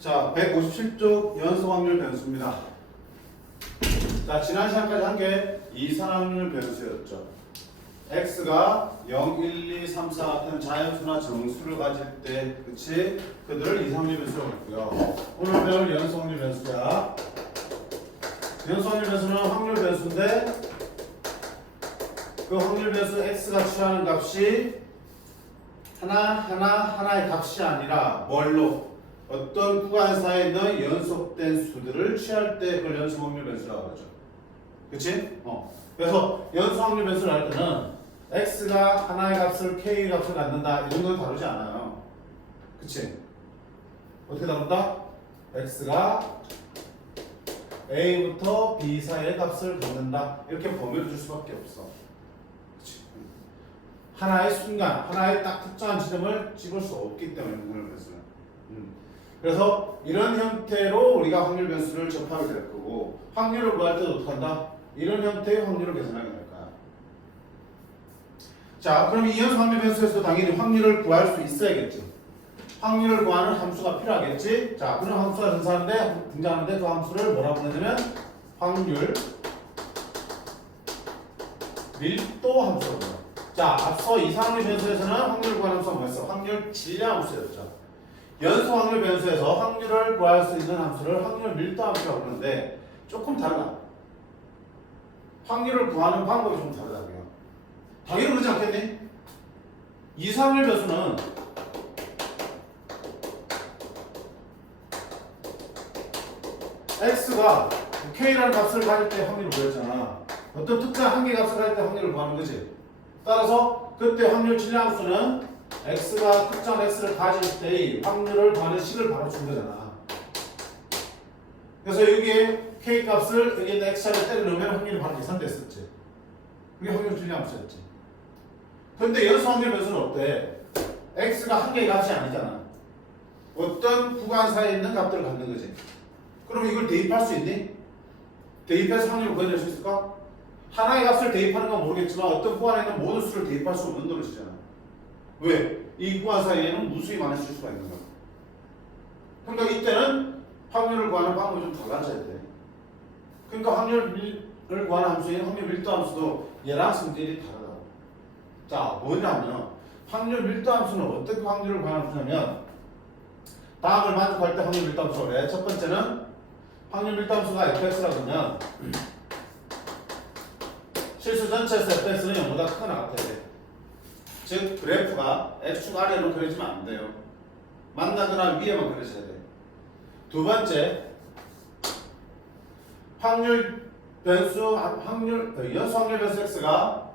자, 157쪽 연속 확률 변수입니다. 자, 지난 시간까지 한 게 이산 확률 변수였죠. x가 0, 1, 2, 3, 4 같은 자연수나 정수를 가질 때, 그치? 그들을 이산 확률 변수라고 했고요. 오늘 배울 연속 확률 변수야. 연속 확률 변수는 확률 변수인데, 그 확률 변수 x가 취하는 값이 하나의 값이 아니라 뭘로? 어떤 구간사에 있는 연속된 수들을 취할 때 그걸 연속 확률 변수라고 하죠. 그치? 그래서 연속 확률 변수를 할 때는 x가 하나의 값을 k 값을 갖는다 이런 건 다루지 않아요. 그치? 어떻게 다룬다? x가 a부터 b 사이의 값을 갖는다 이렇게 범위를 줄 수밖에 없어. 그치? 하나의 순간, 하나의 딱 특정한 지점을 찍을 수 없기 때문에 확률 변수는. 그래서 이런 형태로 우리가 확률 변수를 접하게 될 거고, 확률을 구할 때도 어떻게 한다? 이런 형태의 확률을 계산하게 될 거야. 자, 그럼 이 연속 확률 변수에서도 당연히 확률을 구할 수 있어야겠지. 확률을 구하는 함수가 필요하겠지. 자, 그런 함수가 등장하는데 그 함수를 뭐라고 부르냐면 확률 밀도 함수라고 불러요. 자, 앞서 이상확률 변수에서는 확률을 구하는 함수가 뭐였어? 확률 질량 함수였죠. 연속 확률 변수에서 확률을 구할 수 있는 함수를 확률 밀도 함수라고 부르는데 조금 다르다. 확률을 구하는 방법이 좀 다르다고요. 당연히 그러지 않겠니? 이상확률 변수는 x가 k라는 값을 가질 때 확률을 구했잖아. 어떤 특정한 한계 값을 가질 때 확률을 구하는 거지. 따라서 그때 확률 질량 함수는 x가 특정한 x를 가질 때의 확률을 구하는 식을 바로 준 거잖아. 그래서 여기에 k 값을 여기에 있는 x자리에 때려 넣으면 확률이 바로 계산됐었지. 그게 확률 질량 함수였지. 그런데 연속 확률 변수는 어때? x가 한 개의 값이 아니잖아. 어떤 구간 사이에 있는 값들을 갖는 거지. 그럼 이걸 대입할 수 있니? 대입해서 확률을 구해낼 수 있을까? 하나의 값을 대입하는 건 모르겠지만 어떤 구간에 있는 모든 수를 대입할 수 없는 노릇이잖아. 왜? 이 구간 사이에는 무수히 많은 실수가 있는 거야. 그러니까 이때는 확률을 구하는 방법이 좀 달라져야 돼. 그러니까 확률을 구하는 함수인 확률 밀도 함수도 얘랑 성질이 다르다고. 자, 뭐냐면 확률 밀도 함수는 어떻게 확률을 구하는 함수냐면 다음을 만족할 때 확률 밀도 함수가 그래. 첫 번째는 확률 밀도 함수가 fx라고 하면 실수 전체에서 fx는 0보다 크거나 같아야 돼. 즉 그래프가 x축 아래로 그려지면 안 돼요. 만나거나 위에만 그려져야 돼. 두 번째, 확률 변수 연속 확률 변수 x가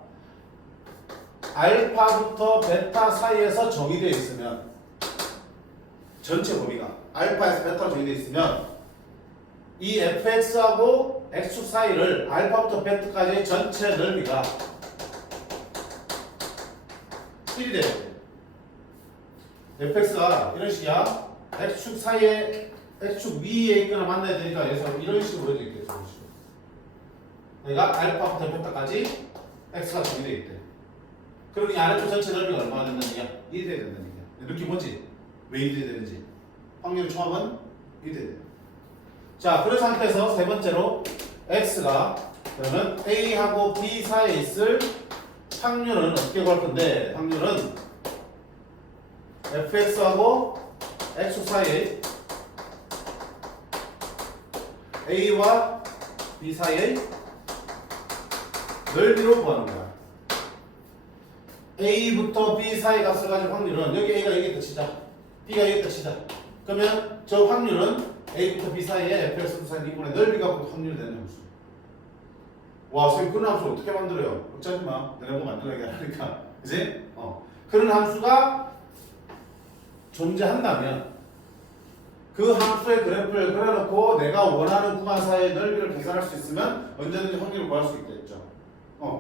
알파부터 베타 사이에서 정의되어 있으면, 전체 범위가 알파에서 베타로 정의되어 있으면 이 fx하고 x축 사이를 알파부터 베타까지의 전체 넓이가 1이 돼야 돼. fx가 이런 식이야. x축 사이에 x축 위에 있거나 만나야 되니까 여기서 이런 식으로 보여져 있겠죠. 이런 식으로. 그러니까 알파부터 베타까지 x가 정의되어 있대. 그러니 아래쪽 전체 넓이가 얼마나 된다는 얘기야? 1이 돼야 된다는 얘기야. 느낌 뭐지? 왜 1이 돼야 되는지. 확률 총합은 1이 돼야 돼. 자, 그런 상태에서 세 번째로 x가 그러면 a하고 b 사이에 있을 확률은 어떻게 구할 건데, 확률은 fx하고 x축 사이의 a와 b 사이의 넓이로 구하는 거야. a부터 b 사이 값을 가진 확률은 여기 a가 여기다 치자, b가 여기다 치자. 그러면 저 확률은 a부터 b 사이에 fx 사이 이분의 넓이가 확률이 되는 함수. 와, 선생님 그런 함수 어떻게 만들어요? 걱정하지 마. 내가 뭐 만들어야 하니까. 그지? 그런 함수가 존재한다면 그 함수의 그래프를 그려놓고 내가 원하는 구간 사이의 넓이를 계산할 수 있으면 언제든지 확률을 구할 수 있겠죠.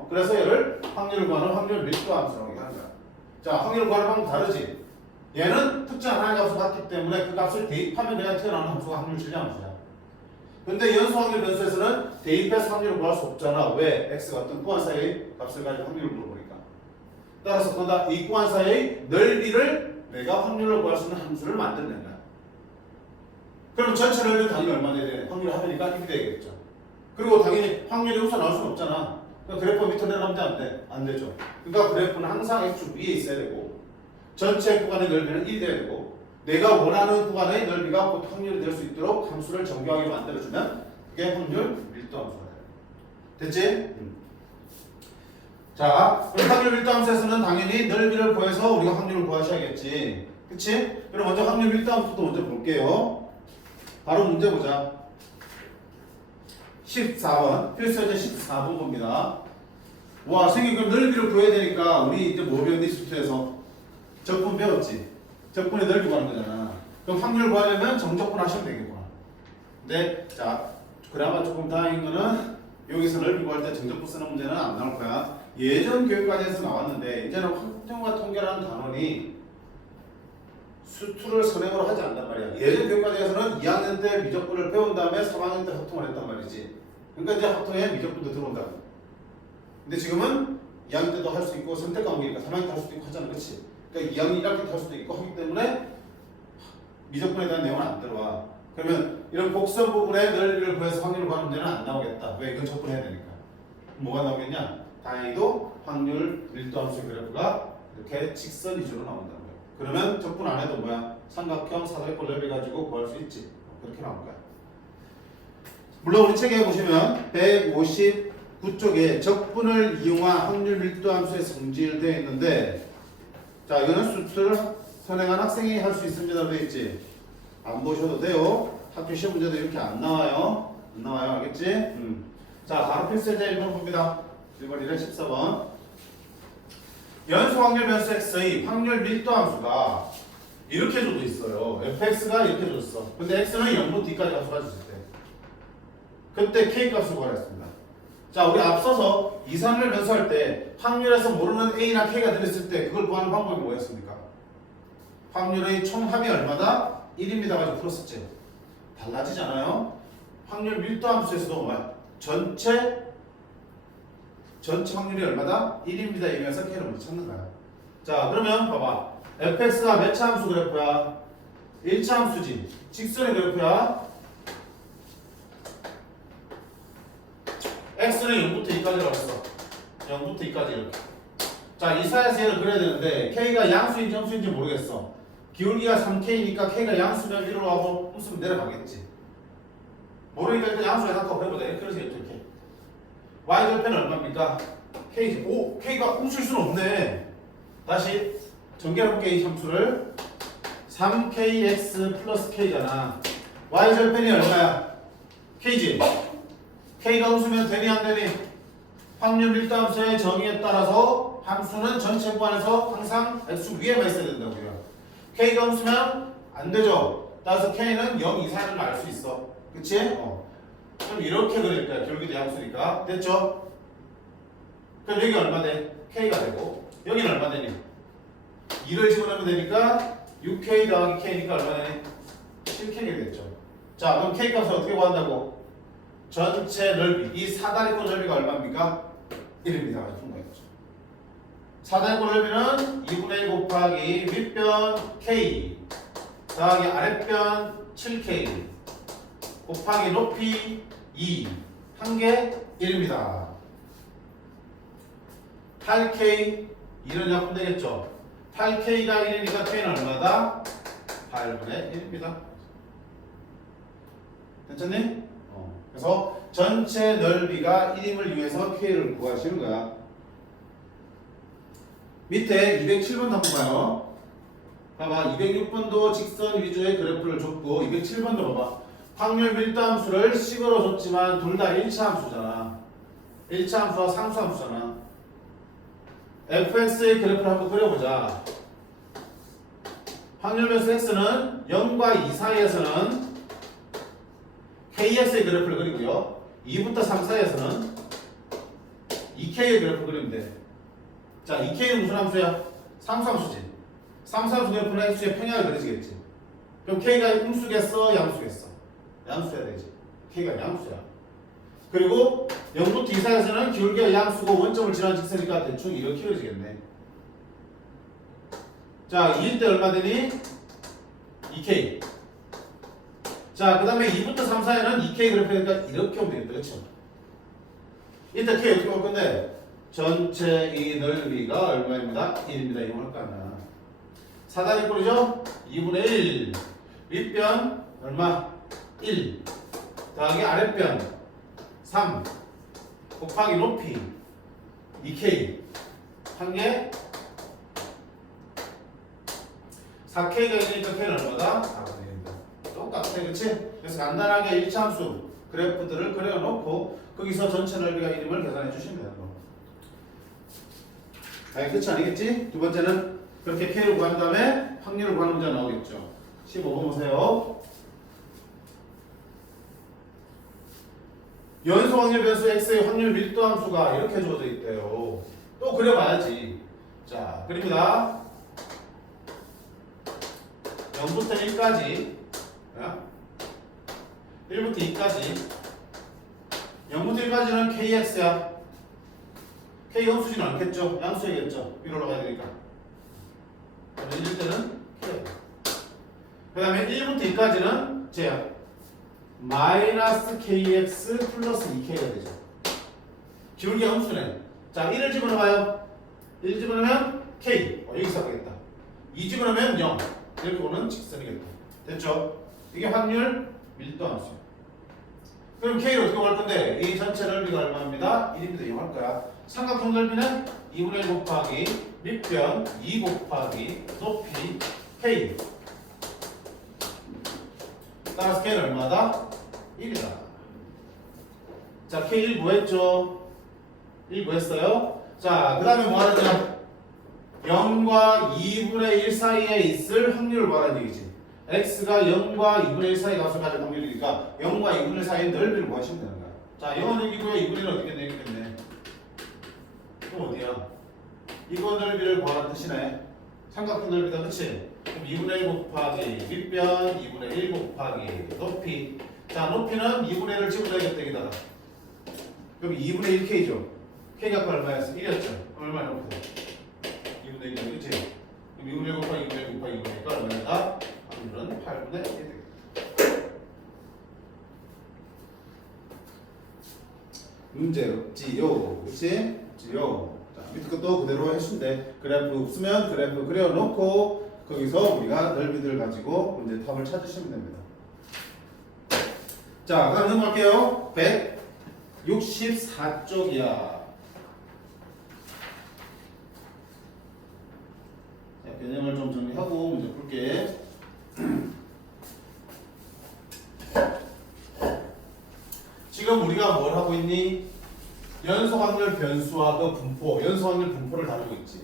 그래서 얘를 확률을 구하는 확률 밀도 함수라고 얘기하는 거야. 자, 확률을 구하는 방법 다르지? 얘는 특정 하나의 값을 갖기 때문에 그 값을 대입하면 그냥 튀어나오는 함수가 확률 질량 함수야. 근데 연속 확률 변수에서는 대입해서 확률을 구할 수 없잖아. 왜? x가 어떤 구간 사이의 값을 가지고 확률을 물어보니까. 따라서 그러다 이 구간 사이의 넓이를 내가 확률을 구할 수 있는 함수를 만들어낸 거야. 그럼 전체 넓이는 당연히 얼마 돼야 돼? 확률이 하니까 1이 되겠죠. 그리고 당연히 확률이 우선 나올 수는 없잖아. 그러니까 그래프 밑으로 내려가면 안 돼? 안 되죠. 그러니까 그래프는 항상 X축 위에 있어야 되고 전체 구간의 넓이는 1이 돼야 되고 내가 원하는 구간의 넓이가 곧 확률이 될 수 있도록 함수를 정교하게 만들어주면 그게 확률 밀도 함수가 돼요. 됐지? 자, 그럼 확률 밀도 함수에서는 당연히 넓이를 구해서 우리가 확률을 구하셔야겠지. 그치? 그럼 먼저 확률 밀도 함수도 먼저 볼게요. 바로 문제 보자. 14번, 필수제 14번 봅니다. 와, 선생님 그럼 넓이를 구해야 되니까 우리 이제 뭐 배웠니? 수트에서 적분 배웠지? 적분의 넓이 구하는 거잖아. 그럼 확률 구하려면 정적분 하시면 되겠구나. 근데 자, 그나마 조금 다행인 거는 여기서 넓이 구할 때 정적분 쓰는 문제는 안 나올 거야. 예전 교육과정에서 나왔는데 이제는 확정과 통계라는 단원이 수투를 선행으로 하지 않단 말이야. 예전 교육과정에서는 2학년 때 미적분을 배운 다음에 3학년 때 합통을 했단 말이지. 그러니까 이제 합통에 미적분도 들어온다고. 근데 지금은 2학년 때도 할 수 있고 선택 과목이니까 3학년 때 할 수도 있고 하잖아. 그치? 그러니까 2학년 1학기 때 할 수도 있고 하기 때문에 미적분에 대한 내용은 안 들어와. 그러면 이런 곡선 부분의 넓이를 구해서 확률을 구하는 문제는 안 나오겠다. 왜? 이건 적분해야 되니까. 뭐가 나오겠냐? 다행히도 확률 밀도 함수의 그래프가 이렇게 직선 위주로 나온다고요. 그러면 적분 안 해도 뭐야? 삼각형 사다리꼴 넓이 가지고 구할 수 있지. 그렇게 나온 거야. 물론 우리 책에 보시면 159쪽에 적분을 이용한 확률 밀도 함수의 성질 되어 있는데 자, 이거는 수트를 선행한 학생이 할 수 있습니다 되어 있지. 안 보셔도 돼요. 학교 시험 문제도 이렇게 안 나와요. 안 나와요. 알겠지? 자, 바로 필수제 1번 봅니다. 1번 1에 14번. 연수 확률 변수 x의 확률 밀도 함수가 이렇게 줘도 있어요. fx가 이렇게 줬어. 근데 x는 0부터 d까지 값을 가졌을 때 그때 k 값을 구하랬습니다. 자, 우리 앞서서 이상률 변수할 때 확률에서 모르는 a나 k가 들었을 때 그걸 구하는 방법이 뭐였습니까? 확률의 총합이 얼마다? 1입니다 가지고 풀었었죠. 달라지잖아요. 확률 밀도 함수에서도 뭐야? 전체 확률이 얼마다? 1입니다. 이면서 k를 먼저 찾는 거야. 자, 그러면 봐봐. fx가 몇 차 함수 그래프야? 1차 함수지. 직선의 그래프야. x는 0부터 2까지라고 했어. 0부터 2까지 이렇게. 자, 이 사이에서 얘를 그려야 되는데 k가 양수인지 음수인지 모르겠어. 기울기가 3k니까 k가 양수면 1로 하고 음수면 내려가겠지. 모르니까 일단 양수에 놨다고 해보자. 이렇게 그래서 이렇게. y절편은 얼마입니까? k. 오, k가 음수일 수는 없네. 다시 전개해볼게. 이 함수를 3kx 플러스 k잖아. y절편이 얼마야? k지. k가 음수면 되니 안 되니? 확률 밀도 함수의 정의에 따라서 함수는 전체 구간에서 항상 x 위에만 있어야 된다고요. k가 음수면 안 되죠. 따라서 k는 0 이상을 알 수 있어. 그치? 그럼 이렇게 그릴 거야. 기울기도 양수니까. 됐죠? 그럼 여기 얼마 돼? k가 되고 여기는 얼마 되니? 2를 집어넣으면 되니까 6k 더하기 k니까 얼마 되니? 7k가 되겠죠. 자, 그럼 k 값을 어떻게 구한다고? 전체 넓이, 이 사다리꼴 넓이가 얼마입니까? 1입니다. 푼 거였죠. 사다리꼴 넓이는 2분의 1 곱하기 윗변 k 더하기 아랫변 7k 곱하기 높이 2 한 개 1입니다. 8k 1은 약분 되겠죠. 8k가 1이니까 k는 얼마다? 8분의 1입니다. 괜찮니? 그래서 전체 넓이가 1임을 이용해서 k를 구하시는 거야. 밑에 207번 한번 봐요. 봐봐. 206번도 직선 위주의 그래프를 줬고 207번도 봐봐. 확률 밀도 함수를 식으로 줬지만 둘 다 1차 함수잖아. 1차 함수와 상수 함수잖아. fx의 그래프를 한번 그려보자. 확률 변수 x는 0과 2 사이에서는 kx의 그래프를 그리고요. 2부터 3 사이에서는 2k의 그래프를 그리면 돼. 자, 2k는 무슨 함수야? 상수함수지. 상수함수 그래프는 x의 평행을 그려지겠지. 그럼 k가 음수겠어? 양수겠어? 양수해야 되지. k가 양수야. 그리고 0부터 2 사이에서는 기울기가 양수고 원점을 지나는 직선이니까 대충 이렇게 그려지겠네. 자, 2일 때 얼마 되니? 2k. 자, 그 다음에 2부터 3, 4에는 2K 그래프니까 이렇게 오면 되겠다. 그쵸? 이때 K 어떻게 올 건데? 전체 이 넓이가 얼마입니다? 1입니다. 이용할 거 아니야. 사다리 꼴이죠? 2분의 1. 윗변 얼마? 1. 더하기 아랫변 3. 곱하기 높이 2K. 한 개 4K가 있으니까 K는 얼마다? 4분의 1입니다. 똑같아. 그치? 그래서 간단하게 일차함수 그래프들을 그려놓고 거기서 전체 넓이가 1임을 계산해 주시면 되는 거. 아니, 끝이 아니겠지? 두 번째는 그렇게 K를 구한 다음에 확률을 구하는 문제가 나오겠죠. 15번 보세요. 연소 확률 변수 X의 확률 밀도 함수가 이렇게 주어져 있대요. 또 그려봐야지. 자, 그립니다. 0부터 1까지 1부터 2까지 0부터 1까지는 KX야. K 함수지는 않겠죠? 양수이겠죠? 위로 올라가야 되니까. 1일 때는 K. 그 다음에 1부터 2까지는 쟤야. 마이너스 KX 플러스 2K가 되죠. 기울기 함수네. 자, 1을 집어넣어봐요. 1 집어넣으면 K. 여기서 하겠다. 2 집어넣으면 0. 이렇게 오는 직선이겠다. 됐죠? 이게 확률 밀도 함수. 그럼 K를 어떻게 구할 건데? 이 전체 넓이가 얼마입니다? 1입니다. 이용할 거야. 삼각형 넓이는 2분의 1 곱하기 밑변 2 곱하기 높이 K. 따라서 K는 얼마다? 1이다. 자, K 1 구했죠? 1 구했어요? 자, 그 다음에 뭐 하느냐? 0과 2분의 1 사이에 있을 확률을 구하라는 얘기지. X가 0과 2분의 1 사이 값을 가질 확률이니까 0과 2분의 1 사이의 넓이를 구하시면 되는 거야. 자, 0은 여기고요. 2분의 1은 어떻게 되겠네? 그럼 어디야? 이거 넓이를 구하라는 뜻이네. 삼각형 넓이다. 그치? 그럼 2분의 1 곱하기 밑변 2분의 1 곱하기 높이. 자, 높이는 2분의 1을 집어넣어야겠다. 여기다가. 그럼 2분의 1 K죠. K가 얼마였어? 1이었죠. 얼마 높이? 2분의 1이면 그치? 그럼 2분의 1 곱하기 2분의 1 곱하기 2분의 1가 얼마다? 확률은 8분의 1 되겠다. 문제 없지요. 그치? 없지요. 자, 밑에 것도 그대로 해주시면 돼. 그래프 없으면 그래프 그려놓고 거기서 우리가 넓이들 가지고 문제 답을 찾으시면 됩니다. 자, 그럼 넘어갈게요. 164쪽이야. 자, 개념을 좀 정리하고 문제 풀게. 지금 우리가 뭘 하고 있니? 연소 확률 변수와 그 분포, 연소 확률 분포를 다루고 있지.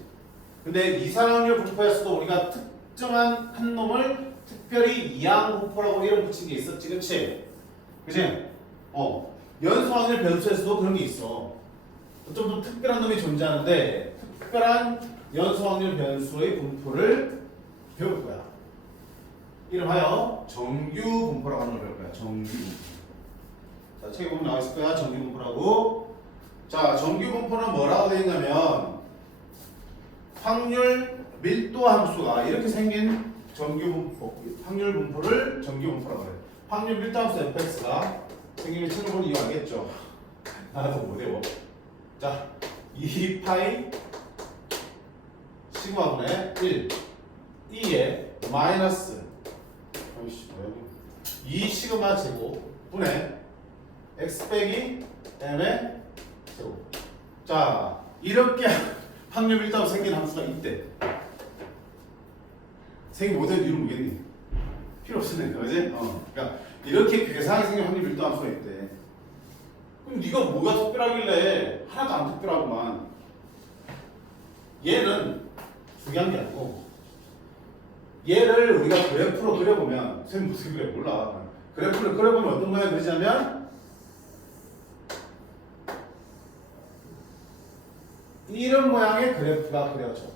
근데 이상 확률 분포에서도 우리가 특정한 한 놈을 특별히 이항분포라고 이름 붙인 게 있었지, 그치? 그치? 연소 확률 변수에서도 그런 게 있어. 좀 더 특별한 놈이 존재하는데 특별한 연소 확률 변수의 분포를 배울 거야. 이름하여 정규 분포라고 하는 걸 배울 거야. 정규 분포. 자, 책에 보면 나와 있을 거야. 정규 분포라고. 자, 정규 분포는 뭐라고 되어 있냐면 확률 밀도 함수가 이렇게 생긴 정규 분포, 확률 분포를 정규 분포라고 해요. 확률 밀도 함수 fx가 생기면 책을 이유 알겠죠? 나도 못 외워. 자, 2파이 시그마분의 1 2의 마이너스 2 시그마 제곱 분의 x 빼기 m의 제곱. 자, 이렇게 확률 밀도가 생긴 함수가 있대. 생긴 모델 이유를 모르겠니? 필요 없으니까, 그지? 그러니까 이렇게 괴상하게 생긴 확률 밀도 함수가 있대. 그럼 네가 뭐가 특별하길래? 하나도 안 특별하구만. 얘는 중요한 게 아니고 얘를 우리가 그래프로 그려보면 선생님 무슨 그래 몰라. 그래프를 그려보면 어떤 모양이 되냐면 이런 모양의 그래프가 그려져.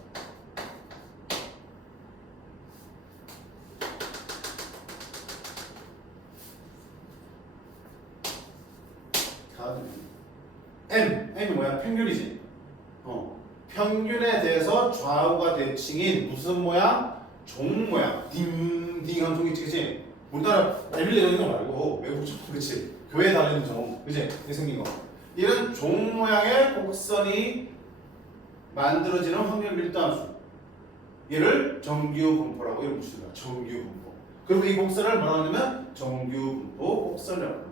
M이 뭐야? 평균이지. 평균에 대해서 좌우가 대칭인 무슨 모양? 종 모양. 딩딩 한 종이 찍지. 우리나라 에밀리 이런 거 말고 외국 종, 그렇지? 교회에 달리는 종, 그치? 이렇게 생긴 거. 이런 종 모양의 곡선이 만들어지는 확률 밀도함수. 얘를 정규 분포라고 이름 붙입니다. 정규 분포. 그리고 이 곡선을 뭐라고 하냐면 정규 분포 곡선이라고 합니다.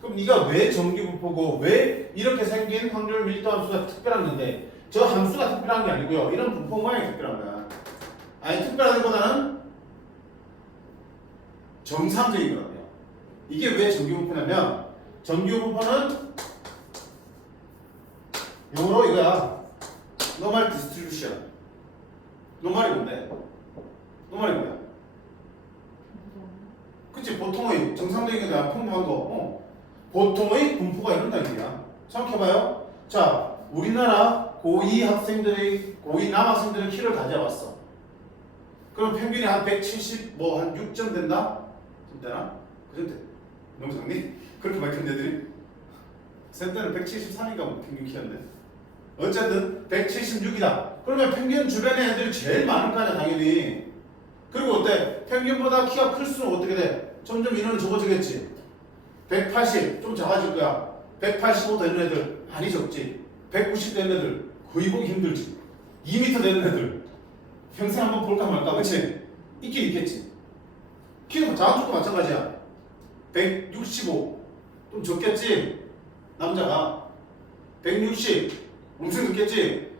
그럼 네가 왜 정규 분포고 왜 이렇게 생긴 확률 밀도함수가 특별한 건데 저 함수가 특별한 게 아니고요. 이런 분포 모양이 특별한 거야. 아니 특별하기보다는 정상적인 거라고요. 이게 왜 정규 분포냐면 정규 분포는 영어로 이거야. 노멀 디스트리뷰션. 노멀이 뭔데? 노멀이 뭐야? 그치? 보통의 정상적인 게 아니라 평범한 거. 보통의 분포가 이런다 이거야. 생각해봐요. 자, 우리나라 고2 학생들의 고2 남학생들의 키를 가져왔어. 그럼 평균이 한 170, 뭐 한 6점 된다? 좀 되나? 그 정도 돼. 너무 작니? 그렇게 많이 큰 애들이? 쌤 때는 173인가 뭐 평균 키였는데. 어쨌든 176이다. 그러면 평균 주변의 애들이 제일 많을 거 아니야 당연히. 그리고 어때? 평균보다 키가 클수록 어떻게 돼? 점점 인원이 적어지겠지. 180 좀 작아질 거야. 185 되는 애들 많이 적지. 190 되는 애들 거의 보기 힘들지. 2m 되는 애들 평생 한번 볼까 말까, 그치? 있긴 있겠지. 키는 작은 쪽도 마찬가지야. 165 좀 적겠지. 남자가 160 엄청 적겠지.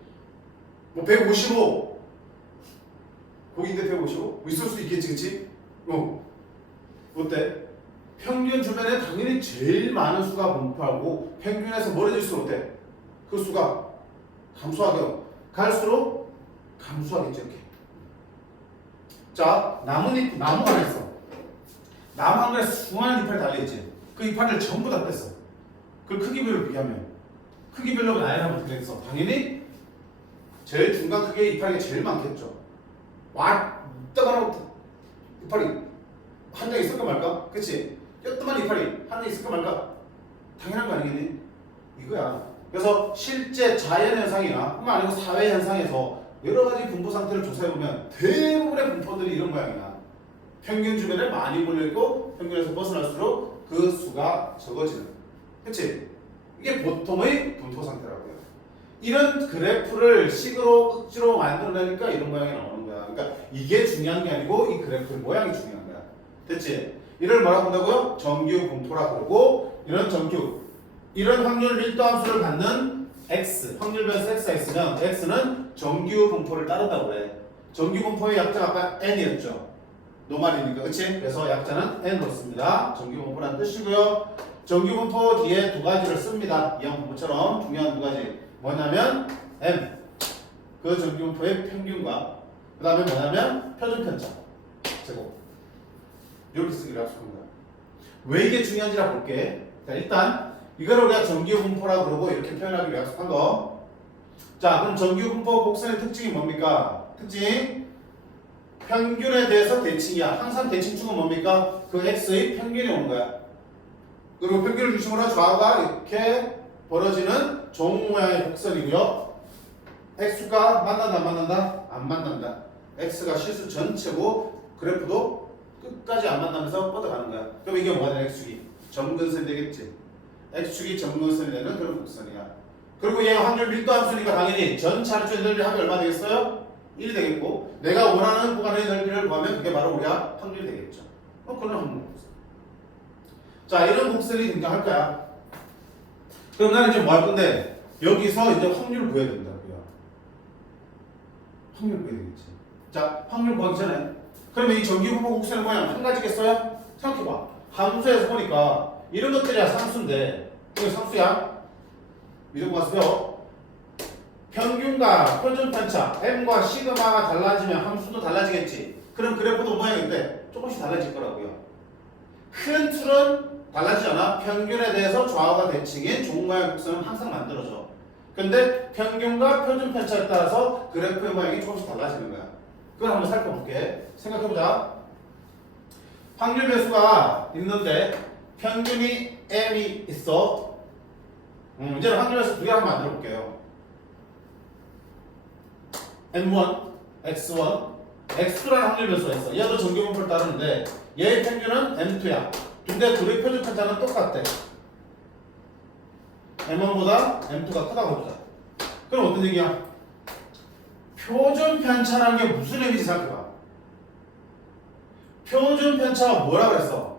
뭐 155 거기인데 155 있을 수도 있겠지, 그치? 어때? 평균 주변에 당연히 제일 많은 수가 분포하고 평균에서 멀어질수록 어때? 그 수가 감소하게 갈수록 감소하겠죠, 이렇게. 자, 나무가 있어. 나무 한 그릇에 수많은 이파리 달려있지. 그 이파리를 전부 다 뺐어. 그 크기별로 비하면 크기별로 나열하면 어떻게 되겠어? 당연히 제일 중간 크기의 이파리가 제일 많겠죠. 왔다가는 이파리 한 장 있을까 말까? 그치? 뼈뚜만 이파리 한 장 있을까 말까? 당연한 거 아니겠니? 이거야. 그래서 실제 자연현상이나 뿐만 아니고 사회현상에서 여러 가지 분포 상태를 조사해보면 대부분의 분포들이 이런 모양이야. 평균 주변에 많이 몰려있고 평균에서 벗어날수록 그 수가 적어지는. 그치? 이게 보통의 분포 상태라고요. 이런 그래프를 식으로 억지로 만들어내니까 이런 모양이 나오는 거야. 그러니까 이게 중요한 게 아니고 이 그래프의 모양이 중요한 거야. 됐지? 이를 뭐라고 한다고요? 정규 분포라 그러고 이런 확률 밀도 함수를 갖는 x, 확률 변수 x가 있으면 x는 정규 분포를 따른다고 그래. 정규 분포의 약자가 아까 n이었죠. 노말이니까, 그치? 그래서 약자는 n으로 씁니다. 정규 분포라는 뜻이고요. 정규 분포 뒤에 두 가지를 씁니다. 이형 분포처럼 중요한 두 가지. 뭐냐면 m, 그 정규 분포의 평균과 그 다음에 뭐냐면 표준 편차 제곱. 이렇게 쓰기로 약속합니다. 왜 이게 중요한지라 볼게. 자, 일단 이걸 우리가 정규 분포라 그러고 이렇게 표현하기로 약속한 거. 자, 그럼 정규 분포 곡선의 특징이 뭡니까? 특징 평균에 대해서 대칭이야. 항상 대칭축은 뭡니까? 그 x의 평균이 오는 거야. 그리고 평균을 중심으로 좌우가 이렇게 벌어지는 종 모양의 곡선이고요. x가 만난다 안 만난다? 안 만난다. x가 실수 전체고 그래프도 끝까지 안 만나면서 뻗어가는 거야. 그럼 이게 뭐가 되냐? x축이 점근선이 되겠지. x축이 점근선이 되는 그런 곡선이야. 그리고 얘가 확률 밀도 함수니까 당연히 전체 한쪽의 넓이 합이 얼마 되겠어요? 1이 되겠고 내가 원하는 구간의 넓이를 구하면 그게 바로 우리가 확률이 되겠죠. 그런 확률 곡선. 자, 이런 곡선이 등장할 거야. 그럼 나는 이제 뭐 할 건데 여기서 이제 확률을 구해야 된다고요. 확률 구해야 되겠지. 자, 확률 구하기 전에 그러면 이 정규 분포 곡선의 모양 한 가지겠어요? 생각해봐. 함수에서 보니까 이런 것들이야 상수인데 이거 상수야. 믿고 가세요. 평균과 표준 편차 m과 시그마가 달라지면 함수도 달라지겠지. 그럼 그래프도 모양인데 조금씩 달라질 거라고요. 큰 틀은 달라지지 않아. 평균에 대해서 좌우가 대칭인 종모양 곡선은 항상 만들어져. 근데 평균과 표준 편차에 따라서 그래프의 모양이 조금씩 달라지는 거야. 그걸 한번 살펴볼게. 생각해보자. 확률 배수가 있는데 평균이 m이 있어. 이제는 확률 배수 두 개 한번 만들어 볼게요. m1, x1, x라는 확률 변수가 있어. 얘도 정규분포를 따르는데 얘의 평균은 m2야. 근데 둘의 표준 편차는 똑같대. m1보다 m2가 크다고 보자. 그럼 어떤 얘기야? 표준 편차라는 게 무슨 의미인지 생각해봐. 표준 편차가 뭐라 그랬어?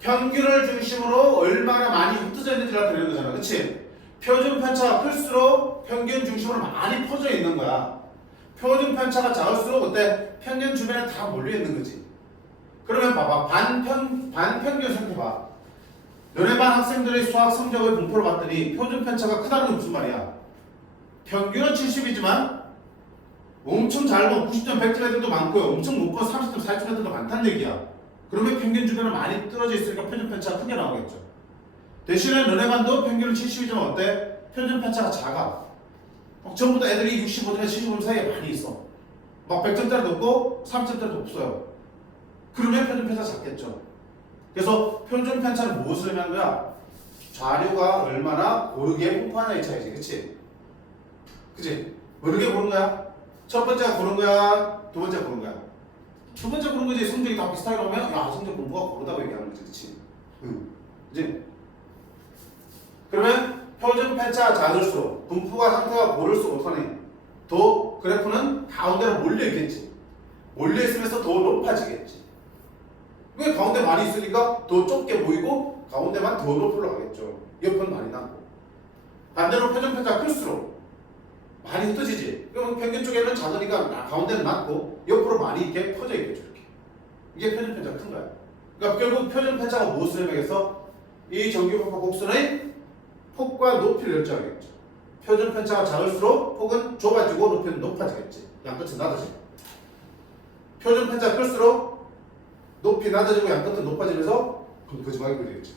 평균을 중심으로 얼마나 많이 흩어져 있는지를 나타내는 거잖아. 그치? 표준 편차가 클수록 평균 중심으로 많이 퍼져 있는 거야. 표준 편차가 작을수록 어때? 평균 주변에 다 몰려 있는 거지. 그러면 봐봐. 반평균 생각해봐. 너네 반 학생들의 수학 성적을 분포를 봤더니 표준 편차가 크다는 게 무슨 말이야? 평균은 70이지만 엄청 잘 본 90점 100점 애들도 많고요. 엄청 못 본 30점 40점 애들도 많다는 얘기야. 그러면 평균 주변은 많이 떨어져 있으니까 표준 편차가 크게 나오겠죠. 대신에 너네 반도 평균은 70이지만 어때? 표준 편차가 작아. 전부 다 애들이 65점에 75점 사이에 많이 있어. 막 100점짜리도 없고 30점짜리도 없어요. 그러면 표준 편차가 작겠죠. 그래서 표준 편차는 무엇을 의미하는 거야? 자료가 얼마나 고르게 분포하냐의 차이지. 그치? 그치? 고르게 고른 거야? 첫 번째가 고른 거야? 두 번째가 고른 거야? 두 번째 고른 거지. 성적이 다 비슷하게 나오면 야 성적 분포가 고르다고 얘기하는 거지. 그치? 그치? 그러면 표준 편차가 작을수록 분포가 상태가 고를수록 어떡하니? 더 그래프는 가운데로 몰려 있겠지. 몰려 있으면서 더 높아지겠지. 왜 가운데 많이 있으니까 더 좁게 보이고 가운데만 더 높으러 가겠죠. 옆은 많이 낮고. 반대로 표준 편차가 클수록 많이 흩어지지. 그럼 평균 쪽에는 작으니까 가운데는 낮고 옆으로 많이 이렇게 퍼져 있겠죠. 이렇게. 이게 표준 편차가 큰 거야. 그러니까 결국 표준 편차가 무엇을 의미하겠어? 이 정규분포 곡선의 폭과 높이를 결정하겠죠. 표준 편차가 작을수록 폭은 좁아지고 높이는 높아지겠지. 양끝은 낮아지고. 표준 편차가 클수록 높이 낮아지고 양끝은 높아지면서 거짓말이 그리겠죠.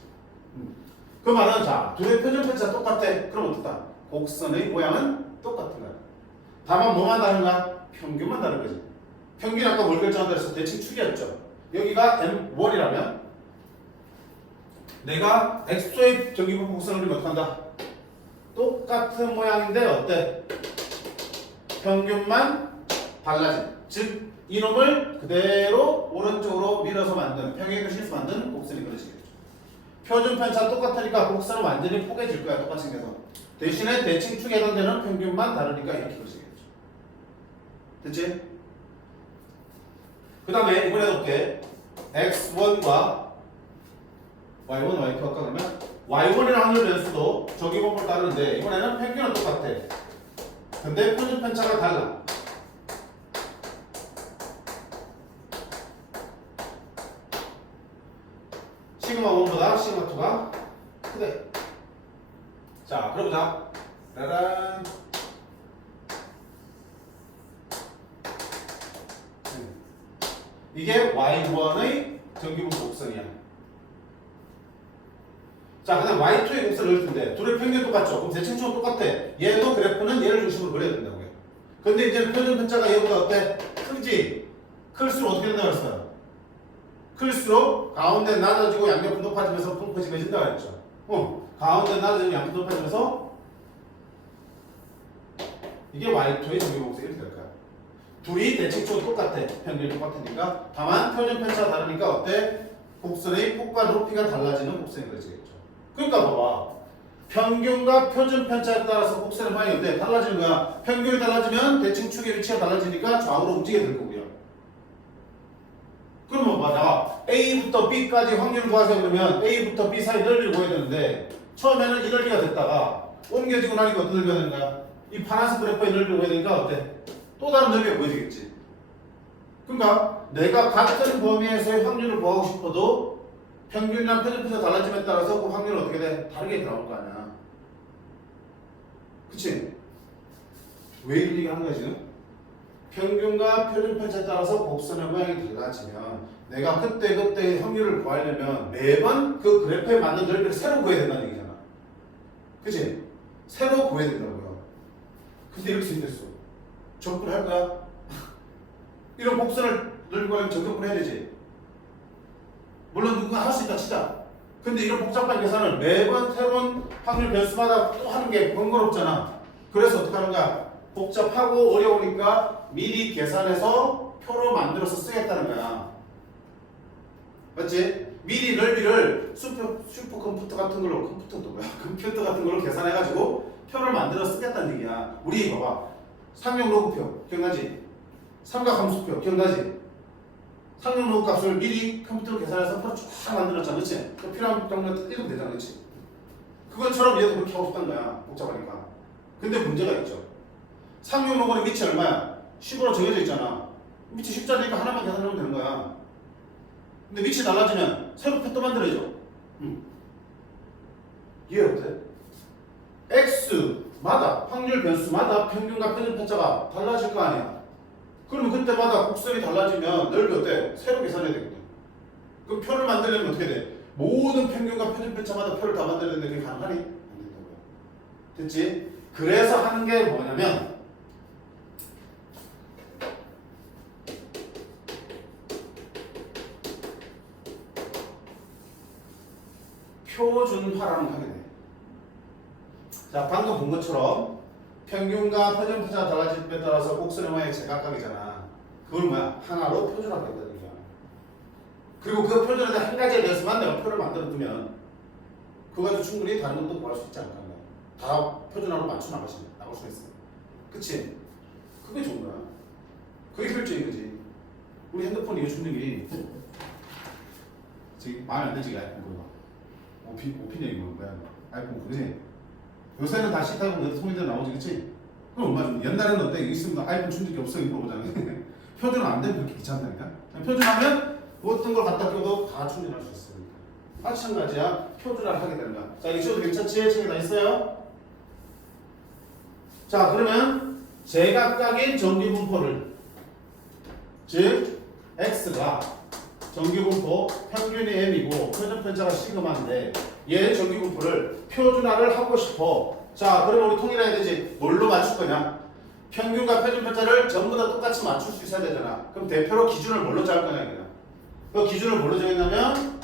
그 말은 자 둘의 표준 편차가 똑같아. 그럼 어떻다? 곡선의 모양은 똑같은 거야. 다만 뭐만 다른가? 평균만 다른 거지. 평균이 아까 뭘 결정한다 해서 대칭축이었죠. 여기가 M1이라면 내가 X조의 정규분포 곡선을 그리면 어떡한다? 똑같은 모양인데 어때? 평균만 달라진. 즉 이놈을 그대로 오른쪽으로 밀어서 만든 평행도 실수 만든 곡선이 그려지겠죠. 표준 편차 똑같으니까 곡선은 완전히 포개질 거야. 똑같이 생겨서. 대신에 대칭축에 해당되는 평균만 다르니까 이렇게 그려지겠죠. 됐지? 그 다음에 이번에 볼게. x1과 y1, y2 할까 그러면 y1이라는 확률 변수도 정규분포를 따르는데 이번에는 평균은 똑같아. 근데 표준 편차가 달라. 시그마 1보다 시그마 2가 크대. 자, 그러보자. 짜란. 이게 y1의 정규분포 곡선이야. 자, 그 다음 y2의 곡선을 그릴 텐데 둘의 평균 똑같죠? 그럼 대칭축은 똑같아. 얘도 그래프는 얘를 중심으로 그려야 된다고 해. 근데 이제 표준 편차가 얘보다 어때? 크지? 클수록 어떻게 된다고 했어요? 클수록 가운데 낮아지고 양옆은 높아지면서 풍포지해진다고 했죠. 가운데 낮아지고 양옆은 높아지면서 이게 y2의 정규분포 이렇게 될 거야. 둘이 대칭축은 똑같아. 평균이 똑같으니까. 다만 표준 편차가 다르니까 어때? 곡선의 폭과 높이가 달라지는 곡선이 그려지겠죠. 그러니까 봐봐. 평균과 표준 편차에 따라서 곡선의 모양이 어때? 달라지는 거야. 평균이 달라지면 대칭축의 위치가 달라지니까 좌우로 움직이게 될 거고요. 그러면 봐봐. A부터 B까지 확률을 구하세요. 그러면 A부터 B 사이 넓이를 구해야 되는데 처음에는 이 넓이가 됐다가 옮겨지고 나니까 어떤 넓이가 되는 거야? 이 파란색 그래프의 넓이를 구해야 되니까 어때? 또 다른 넓이가 보여지겠지. 그러니까 내가 같은 범위에서의 확률을 구하고 싶어도 평균이랑 표준 편차 달라짐에 따라서 그 확률은 어떻게 돼? 다르게 나올 거 아니야. 그치? 왜 이런 얘기 하는 거야 지금? 평균과 표준 편차에 따라서 곡선의 모양이 달라지면 내가 그때 확률을 구하려면 매번 그 그래프에 맞는 넓이를 새로 구해야 된다는 얘기잖아. 그치? 새로 구해야 된다고요. 근데 이렇게 생겼어. 적분을 할 거야? 이런 곡선을 넓이 구하려면 적분을 해야 되지. 물론 누군가 할 수 있다 치자. 근데 이런 복잡한 계산을 매번 새로운 확률 변수마다 또 하는 게 번거롭잖아. 그래서 어떻게 하는가? 복잡하고 어려우니까 미리 계산해서 표로 만들어서 쓰겠다는 거야. 맞지? 미리 넓이를 슈퍼컴퓨터 같은 걸로 컴퓨터 같은 걸로 계산해가지고 표를 만들어 쓰겠다는 얘기야. 우리 봐봐. 삼각 로그표 기억나지? 삼각함수표 기억나지? 삼각 로그 값을 미리 컴퓨터로 계산해서 표로 쫙 만들었잖아, 그렇지? 그 필요한 정도만 읽으면 되잖아, 그렇지? 그것처럼 얘도 그렇게 하고 싶다는 거야, 복잡하니까. 근데 문제가 있죠. 삼각 로그는 밑이 얼마야? 10으로 정해져 있잖아. 밑이 10짜리니까 하나만 계산하면 되는 거야. 근데 밑이 달라지면 새로 표 또 만들어야죠. 이해 어때? X마다 확률 변수마다 평균과 표준 편차가 달라질 거 아니야. 그러면 그때마다 곡선이 달라지면 넓이 어때? 새로 계산해야 되거든. 그럼 표를 만들려면 어떻게 돼? 모든 평균과 표준 편차마다 표를 다 만들어야 되는데 그게 가능하니? 안 된다고요. 됐지? 그래서 하는 게 뭐냐면 표준화라는 거 하게 돼. 자, 방금 본 것처럼 평균과 표준 편차가 달라질 때 따라서 곡선의 모양이 제각각이잖아. 그걸 뭐야? 하나로 표준화된다는 얘기야. 그리고 그 표준화된 한 가지에 대해서만 내가 표를 만들어 두면 그거 가지고 충분히 다른 것도 구할 수 있지 않을까? 다 표준화로 맞춰 나갈 수 있어. 그치? 그게 좋은 거야. 그게 효율적인 거지. 우리 핸드폰 이거 충전기 지금 마음에 안 들지? 아이폰 그거. 오피니언이 뭐야? 아이폰 그지? 요새는 다 식탁은 손이들 나오지, 그치? 그럼 얼마 좀 옛날에는 어때? 있으면 아이폰 충전기 없어 이거 보잖아. 표준화 안 되면 그렇게 귀찮다니까? 표준화하면 어떤 걸 갖다 껴도 다 충전할 수 있으니까. 마찬가지야. 표준화를 하게 되는 거야. 자, 이쪽도 괜찮지? 책에 다 있어요? 자, 그러면 제각각인 정규분포를 즉 X가 정규분포 평균이 M이고 표준편차가 시그마인데 얘 정규분포를 표준화를 하고 싶어. 자, 그러면 우리 통일해야 되지. 뭘로 맞출 거냐? 평균과 표준편차를 전부 다 똑같이 맞출 수 있어야 되잖아. 그럼 대표로 기준을 뭘로 잡을 거냐 이거야. 그 기준을 뭘로 정했냐면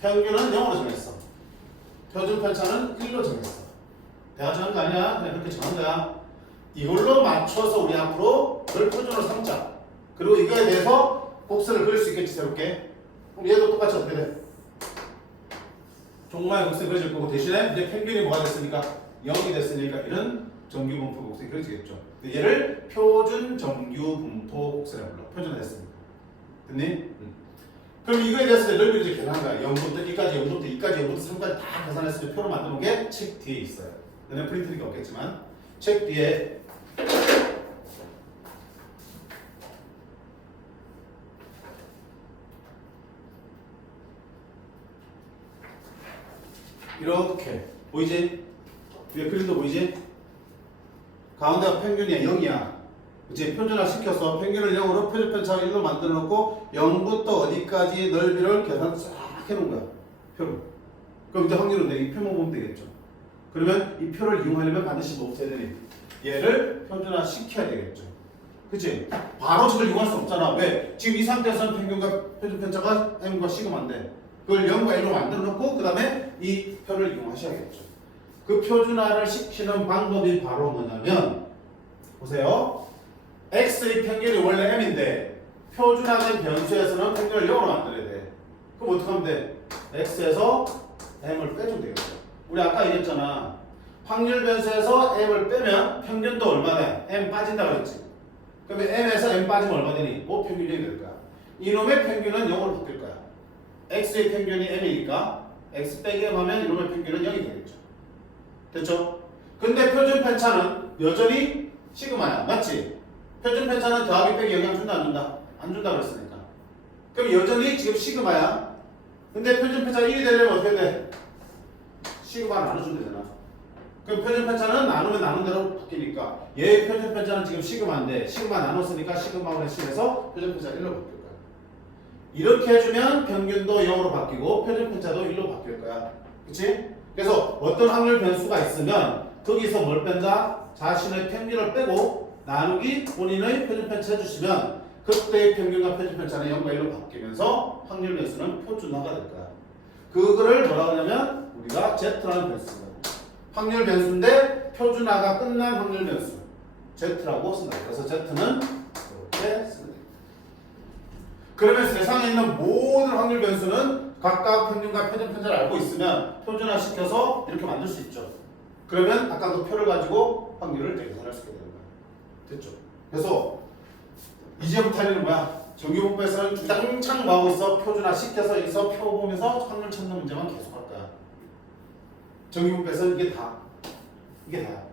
평균은 0으로 정했어. 표준편차는 1로 정했어. 내가 정한 거 아니야. 그냥 그렇게 정한 거야. 이걸로 맞춰서 우리 앞으로 그걸 표준으로 삼자. 그리고 이거에 대해서 곡선을 그릴 수 있겠지, 새롭게. 그럼 얘도 똑같이 어떻게 돼? 종마의 곡선이 그려질 거고 대신에 이제 평균이 뭐가 됐으니까 0이 됐으니까 이런 정규분포 곡선이 그려지겠죠. 얘를 표준 정규분포 곡선이라고 불러. 표준화됐으니까. 됐니? 그럼 이거에 대해서 넓이를 이제 계산한 거야. 0부터 2까지, 0부터 2까지, 0부터 3까지 다 계산했을 때 표로 만들어 놓은 게 책 뒤에 있어요. 너네 프린트니까 없겠지만 책 뒤에 이렇게 보이지? 위에 그림도 보이지? 가운데가 평균이야 0이야. 그치? 표준화 시켜서 평균을 0으로 표준편차를 1로 만들어 놓고 0부터 어디까지 넓이를 계산 싹 해놓은 거야. 표를. 그럼 이제 확률은 이 표만 보면 되겠죠. 그러면 이 표를 이용하려면 반드시 뭐 없애야 되니? 얘를 표준화 시켜야 되겠죠. 그치? 바로 저걸 이용할 수 없잖아. 왜? 지금 이 상태에서는 평균과 표준편차가 M과 시그마인데 그걸 0과 1로 만들어 놓고 그 다음에 이 표를 이용하셔야겠죠. 그 표준화를 시키는 방법이 바로 뭐냐면 보세요. X의 평균이 원래 M인데 표준화된 변수에서는 평균을 0으로 만들어야 돼. 그럼 어떻게 하면 돼? X에서 M을 빼주면 되겠죠. 우리 아까 얘기했잖아. 확률 변수에서 M을 빼면 평균도 얼마 돼? M 빠진다 그랬지. 그러면 M에서 M 빠지면 얼마 되니? 5평균이 될 거야. 이놈의 평균은 0으로 바뀔 거야. X의 평균이 M이니까 X 빼기 M 하면 이놈의 평균은 0이 되겠죠. 됐죠? 근데 표준 편차는 여전히 시그마야. 맞지? 표준 편차는 더하기 빼기 영향 준다 안 준다? 안 준다 그랬으니까. 그럼 여전히 지금 시그마야. 근데 표준 편차가 1이 되려면 어떻게 돼? 시그마를 나눠주면 되잖아. 그럼 표준 편차는 나누면 나눈 대로 바뀌니까 얘의 표준 편차는 지금 시그마인데 시그마 나눴으니까 시그마분의 10에서 표준 편차가 1로 바뀔 거야. 이렇게 해주면 평균도 0으로 바뀌고 표준 편차도 1로 바뀔 거야. 그치? 그래서 어떤 확률 변수가 있으면 거기서 뭘 뺀다? 자신의 평균을 빼고 나누기 본인의 표준 편차 해주시면 그때의 평균과 표준 편차는 0과 1로 바뀌면서 확률 변수는 표준화가 될 거야. 그거를 뭐라 그러냐면 우리가 Z라는 변수입니다. 확률 변수인데 표준화가 끝난 확률 변수. Z라고 쓴다. 그래서 Z는 이렇게 쓰면 됩니다. 그러면 세상에 있는 모든 확률 변수는 각각 평균과 표준 편차를 알고 있으면 표준화시켜서 이렇게 만들 수 있죠. 그러면 아까 그 표를 가지고 확률을 계산할 수 있게 되는 거야. 됐죠? 그래서 이제부터 할 일은 뭐야? 정규분포에서는 주장창 뭐하고 있어? 표준화시켜서 여기서 표 보면서 확률 찾는 문제만 계속 할 거야. 정규분포에서는 이게 다야.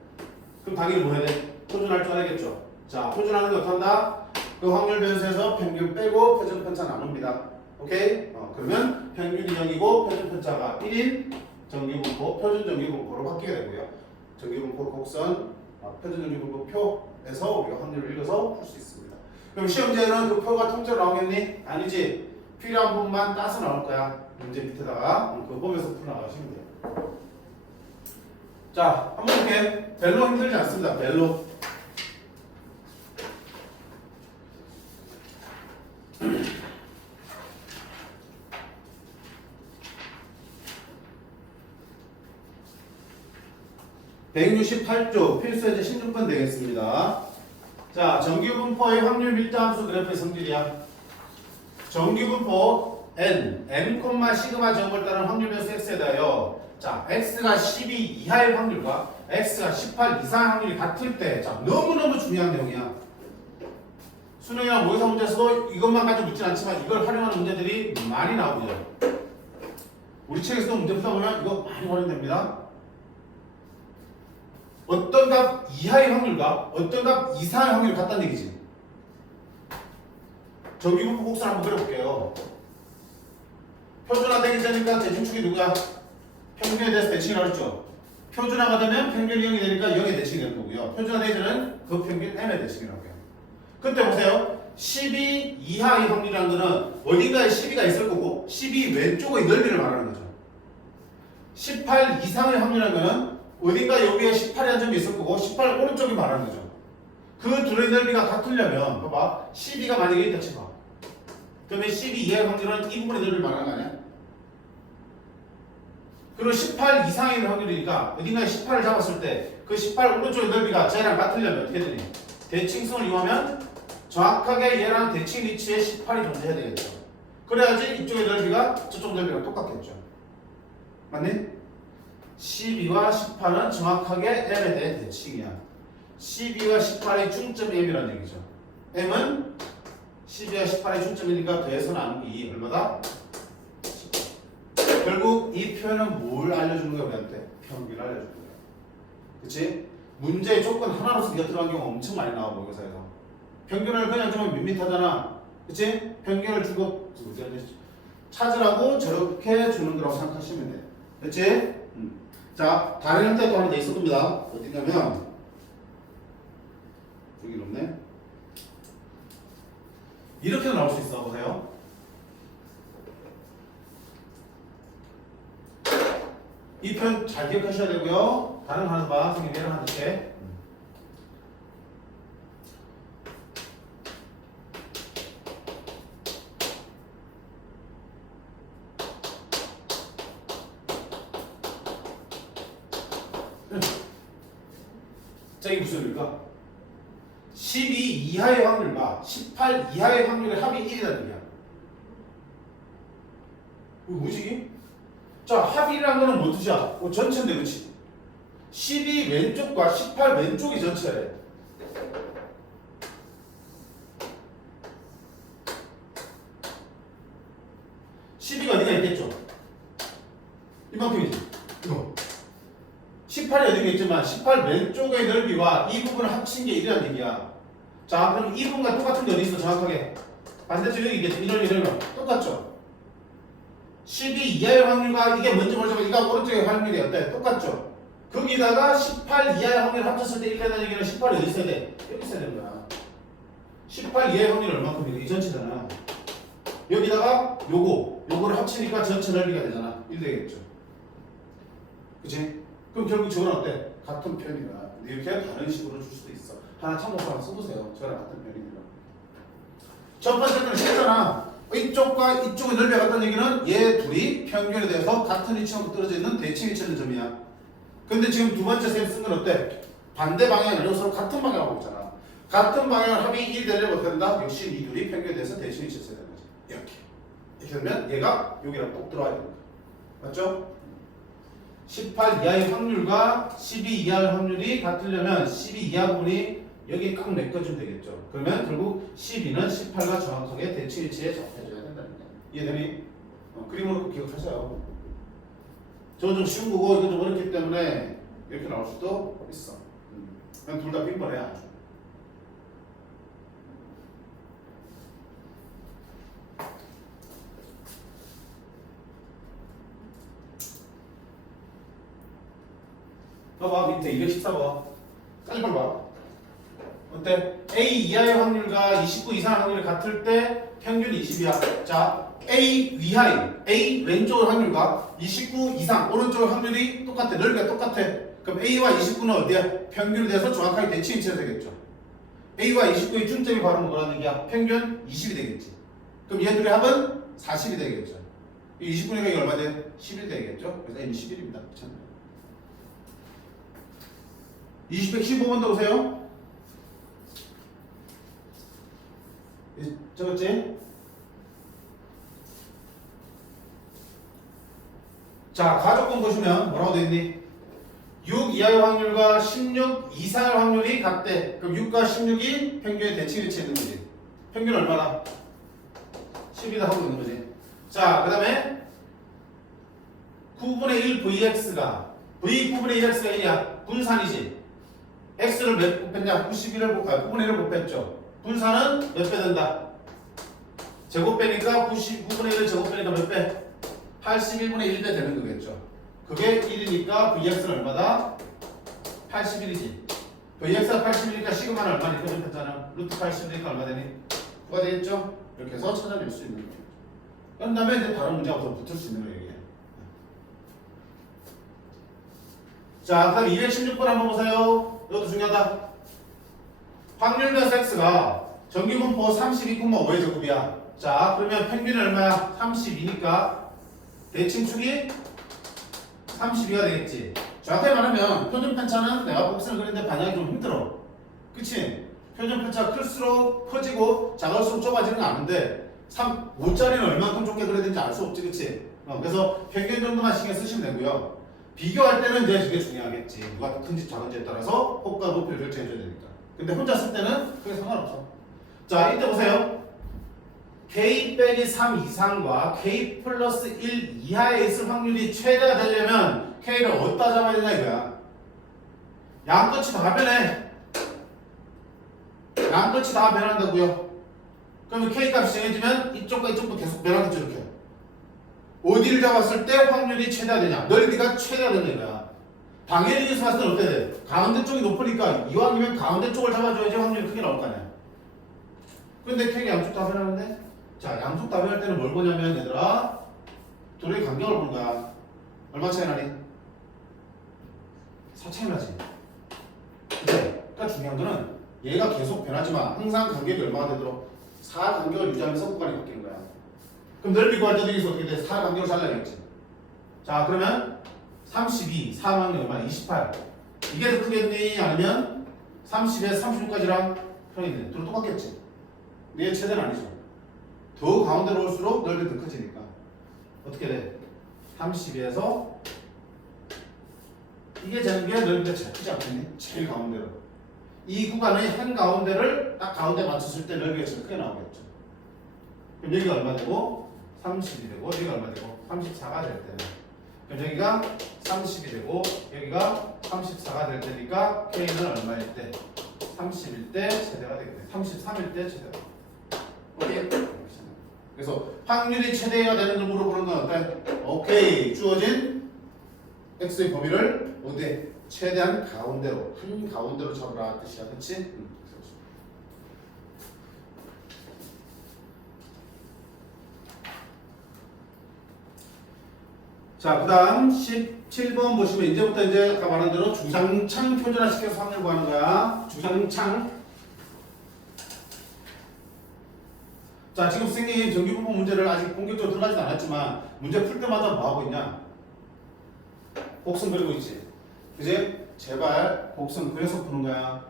그럼 당연히 뭐 해야 돼? 표준할 줄 알겠죠? 자, 표준하는 게 어떻게 한다? 그 확률 변수에서 평균 빼고 표준 편차 나눕니다. 오케이? 그러면 평균이 0이고 표준 편차가 1인 정규분포, 표준 정규분포로 바뀌게 되고요. 정규분포 곡선, 표준 정규분포 표에서 우리가 확률을 읽어서 풀 수 있습니다. 그럼 시험지에는 그 표가 통째로 나오겠니? 아니지. 필요한 부분만 따서 나올 거야. 문제 밑에다가 그거 보면서 풀어나가시면 돼요. 자, 한번 볼게. 벨로 힘들지 않습니다. 벨로. (168조) 필수예제 16번 되겠습니다. 자, 정규분포의 확률 밀도함수 그래프의 성질이야. 정규분포 n, m, 시그마 제곱을 따른 확률 변수 x에 대하여 자, x가 12 이하의 확률과 x가 18 이상의 확률이 같을 때, 자, 너무너무 중요한 내용이야. 수능이나 모의사 문제에서도 이것만 가지고 묻진 않지만 이걸 활용하는 문제들이 많이 나오죠. 우리 책에서도 문제 풀다 보면 이거 많이 활용됩니다. 어떤 값 이하의 확률과 어떤 값 이상의 확률이 같다는 얘기지. 정규분포 곡선 한번 그려볼게요. 표준화되기 전이니까 대칭축이 누구야? 평균에 대해서 대칭을 하죠. 표준화가 되면 평균이 0이 되니까 0의 대칭이 되는 거고요. 표준화되기 전에는 그 평균 m의 대칭이라고 해요. 그때 보세요. 12 이하의 확률이라는 거는 어딘가에 12가 있을 거고 12 왼쪽의 넓이를 말하는 거죠. 18 이상의 확률이라는 거는 어딘가 여기에 18이라는 점이 있을 거고 18 오른쪽이 말하는 거죠. 그 둘의 넓이가 같으려면 봐봐. 12가 만약에 있다 치봐. 그러면 12 이하의 확률은 이 부분의 넓이를 말하는 거 아니야? 그리고 18 이상의 확률이니까 어딘가에 18을 잡았을 때 그 18 오른쪽의 넓이가 쟤랑 같으려면 어떻게 되니? 대칭성을 이용하면 정확하게 얘랑 대칭 위치에 18이 존재해야 되겠죠. 그래야지 이쪽의 넓이가 저쪽 넓이랑 똑같겠죠. 맞니? 12와 18은 정확하게 m에 대해 대칭이야. 12와 18의 중점 m이라는 얘기죠. m은 12와 18의 중점이니까 더해서 나누기 얼마다? 18. 결국 이 표현은 뭘 알려주는 거야 우리한테? 평균을 알려주는 거야. 그치? 문제의 조건 하나로서 네가 들어간 경우 엄청 많이 나와 모의고사에서. 평균을 그냥 주면 밋밋하잖아. 그치? 평균을 주고 찾으라고 저렇게 주는 거라고 생각하시면 돼. 그치? 자, 다른 형태도 하나 더 있을 겁니다. 어디냐면 여기 없네. 이렇게도 나올 수 있어. 보세요. 이 편 잘 기억하셔야 되고요. 다른 거 하나 봐. 선생님 얘를 하나 줄게. 자, 이게 무슨 소리일까? 12 이하의 확률과 18 이하의 확률의 합이 1이라는 얘기야. 이거 뭐지? 자, 합이라는 거는 뭐 뜻이야? 전체인데, 그치? 12 왼쪽과 18 왼쪽이 전체래. (12가) 어디가 있겠죠? 이만큼이지. 이거 18이 어디가 있지만 18 왼쪽의 넓이와 이 부분을 합친 게 1이라는 얘기야. 자, 그럼 이 부분과 똑같은 게 어디 있어? 정확하게 반대쪽 여기 있겠죠? 이 넓이 똑같죠? 12 이하의 확률과 이게 먼저 보자면 이가 오른쪽의 확률이 어때? 똑같죠? 거기다가 18 이하의 확률을 합쳤을 때 이렇게 되는 얘기는 18이 어디 있어야 돼? 여기 있어야 되는 거야. 18 이하의 확률이 얼마큼이야? 이 전체잖아. 여기다가 요거를 합치니까 전체 넓이가 되잖아. 1 되겠죠. 그치? 그럼 결국 저건 어때? 같은 편이야. 이렇게 다른 식으로 줄 수도 있어. 하나 참고서 써보세요. 저랑 같은 편이니까. 첫 번째 거는 쉽잖아. 이쪽과 이쪽의 넓이가 같다는 얘기는 얘 둘이 평균에 대해서 같은 위치하고 떨어져 있는 대칭 위치하는 점이야. 근데 지금 두 번째 쌤 쓴 건 어때? 반대 방향이 아니고 서로 같은 방향을 하고 있잖아. 같은 방향을 합이 1 되려면 어떻게 된다? 역시 이 둘이 평균에 대해서 대칭이 있어야 되는 거지. 이렇게 되면 얘가 여기랑 꼭 들어와야 됩니다. 맞죠? 18 이하의 확률과 12 이하의 확률이 같으려면 12 이하 부분이 여기에 꽉 메꿔주면 되겠죠. 그러면 결국 12는 18과 정확하게 대칭일치에 접해줘야 된다는 거야. 이해되니? 그림으로 꼭 기억하세요. 저거 좀 쉬운 거고 이거 좀 어렵기 때문에 이렇게 나올 수도 있어. 그냥 둘 다 빈번해 아주. 봐봐 밑에 214번 빨리 봐. 어때? A 이하의 확률과 29 이상의 확률이 같을 때 평균 20이야. 자, A 위하의 A 왼쪽 확률과 29 이상 오른쪽 확률이 똑같아. 넓이가 똑같아. 그럼 A와 29는 어디야? 평균에 대해서 정확하게 대칭일치해야 되겠죠. A와 29의 중점이 바로 뭐라는 얘기야? 평균 20이 되겠지. 그럼 얘 둘의 합은 40이 되겠죠. 29니까 이게 얼마 돼? 11 되겠죠. 그래서 A는 11입니다. 15번도 보세요. 적었지? 자, 가족권 보시면 뭐라고 되어 있니? 6 이하의 확률과 16 이상의 확률이 같대. 그럼 6과 16이 평균의 대칭일치에 있는 거지. 평균 얼마나? 10이다 하고 있는 거지. 자, 그 다음에 9분의 1 VX가 V 9분의 1X가 1이야. 분산이지. X를 몇 곱했냐? 91을 곱해. 9분의 1을 곱했죠. 분산은 몇 배 된다? 제곱 빼니까 99분의 1을 제곱 빼니까 몇 배? 81분의 1배 되는 거겠죠. 그게 1이니까 VX는 얼마다? 81이지. VX가 81이니까 시그마는 얼마니? 표준했잖아. 루트 81이니까 얼마 되니? 9가 되겠죠? 이렇게 해서 찾아낼 수 있는 거예요. 그런 다음에 이제 다른 문제하고 붙을 수 있는 거예요. 자, 그다음 216번 한번 보세요. 이것도 중요하다. 확률변 X가 정기분포 32,5의 제곱이야. 자, 그러면 평균이 얼마야? 32니까 대칭축이 32가 되겠지. 정확하게 말하면 표준 편차는 내가 복선을 그리는데 반영이 좀 힘들어. 그치? 표준 편차가 클수록 커지고 작을수록 좁아지는 건 아는데 5짜리는 얼마큼 좁게 그려야 되는지 알 수 없지. 그치? 그래서 평균 정도만 신경 쓰시면 되고요. 비교할 때는 이제 그게 중요하겠지. 누가 큰지 작은지에 따라서 호가 높이를 결정해줘야 되니까. 근데 혼자 쓸 때는 그게 상관없어. 자, 이때 보세요. K 빼기 3 이상과 K 플러스 1 이하에 있을 확률이 최대가 되려면 K를 어디다 잡아야 되나 이거야. 양끝이 다 변해. 양끝이 다 변한다고요. 그러면 K 값이 정해지면 이쪽과 이쪽도 계속 변하겠죠. 이렇게. 어디를 잡았을 때 확률이 최대가 되냐? 넓이가 최대가 되는 거야. 당연히에서 봤을 때는 어때 돼? 가운데 쪽이 높으니까 이왕이면 가운데 쪽을 잡아줘야지 확률이 크게 나올 거 아니야. 근데 K가 양쪽 다 변하는데? 자, 양쪽 다 변할 때는 뭘 보냐면 얘들아 둘의 간격을 보는 거야. 얼마 차이 나니? 4 차이 나지. 그래. 그러니까 중요한 거는 얘가 계속 변하지만 항상 간격이 얼마가 되도록 4 간격을 유지하면서 구간이 바뀌는 거야. 그럼 넓이 구할 때도 여기서 어떻게 돼? 4 간격을 잘라야겠지. 자, 그러면 32, 4만이 얼마? 28. 이게 더 크겠니? 아니면 30에서 36까지랑 평이네. 둘 똑같겠지. 근데 얘 최대는 아니죠. 더 가운데로 올수록 넓이 더 커지니까. 어떻게 돼? 32에서 이게 전개 넓이가 제일 크지 않겠니? 제일 가운데로. 이 구간의 한 가운데를 딱 가운데 맞췄을 때 넓이가 제일 크게 나오겠죠. 그럼 여기가 얼마 되고? 30이 되고 여기가 얼마 되고? 34가 될 때는. 그럼 여기가 30이 되고 여기가 34가 될 때니까 K는 얼마일 때? 30일 때 최대가 되겠네. 33일 때 최대가. 오케이? 그래서 확률이 최대가 되는 걸 물어보는 건 어때? 오케이. 주어진 X의 범위를 어디에? 최대한 가운데로, 한 가운데로 잡으라 뜻이야. 그치? 자, 그 다음 17번 보시면 이제부터 이제 아까 말한 대로 주장창 표준화 시켜서 확률 구하는 거야. 주장창. 자, 지금 선생님 정기분포 문제를 아직 본격적으로 들어가진 않았지만 문제 풀 때마다 뭐 하고 있냐? 곡선 그리고 있지. 그지? 제발 곡선 그려서 푸는 거야.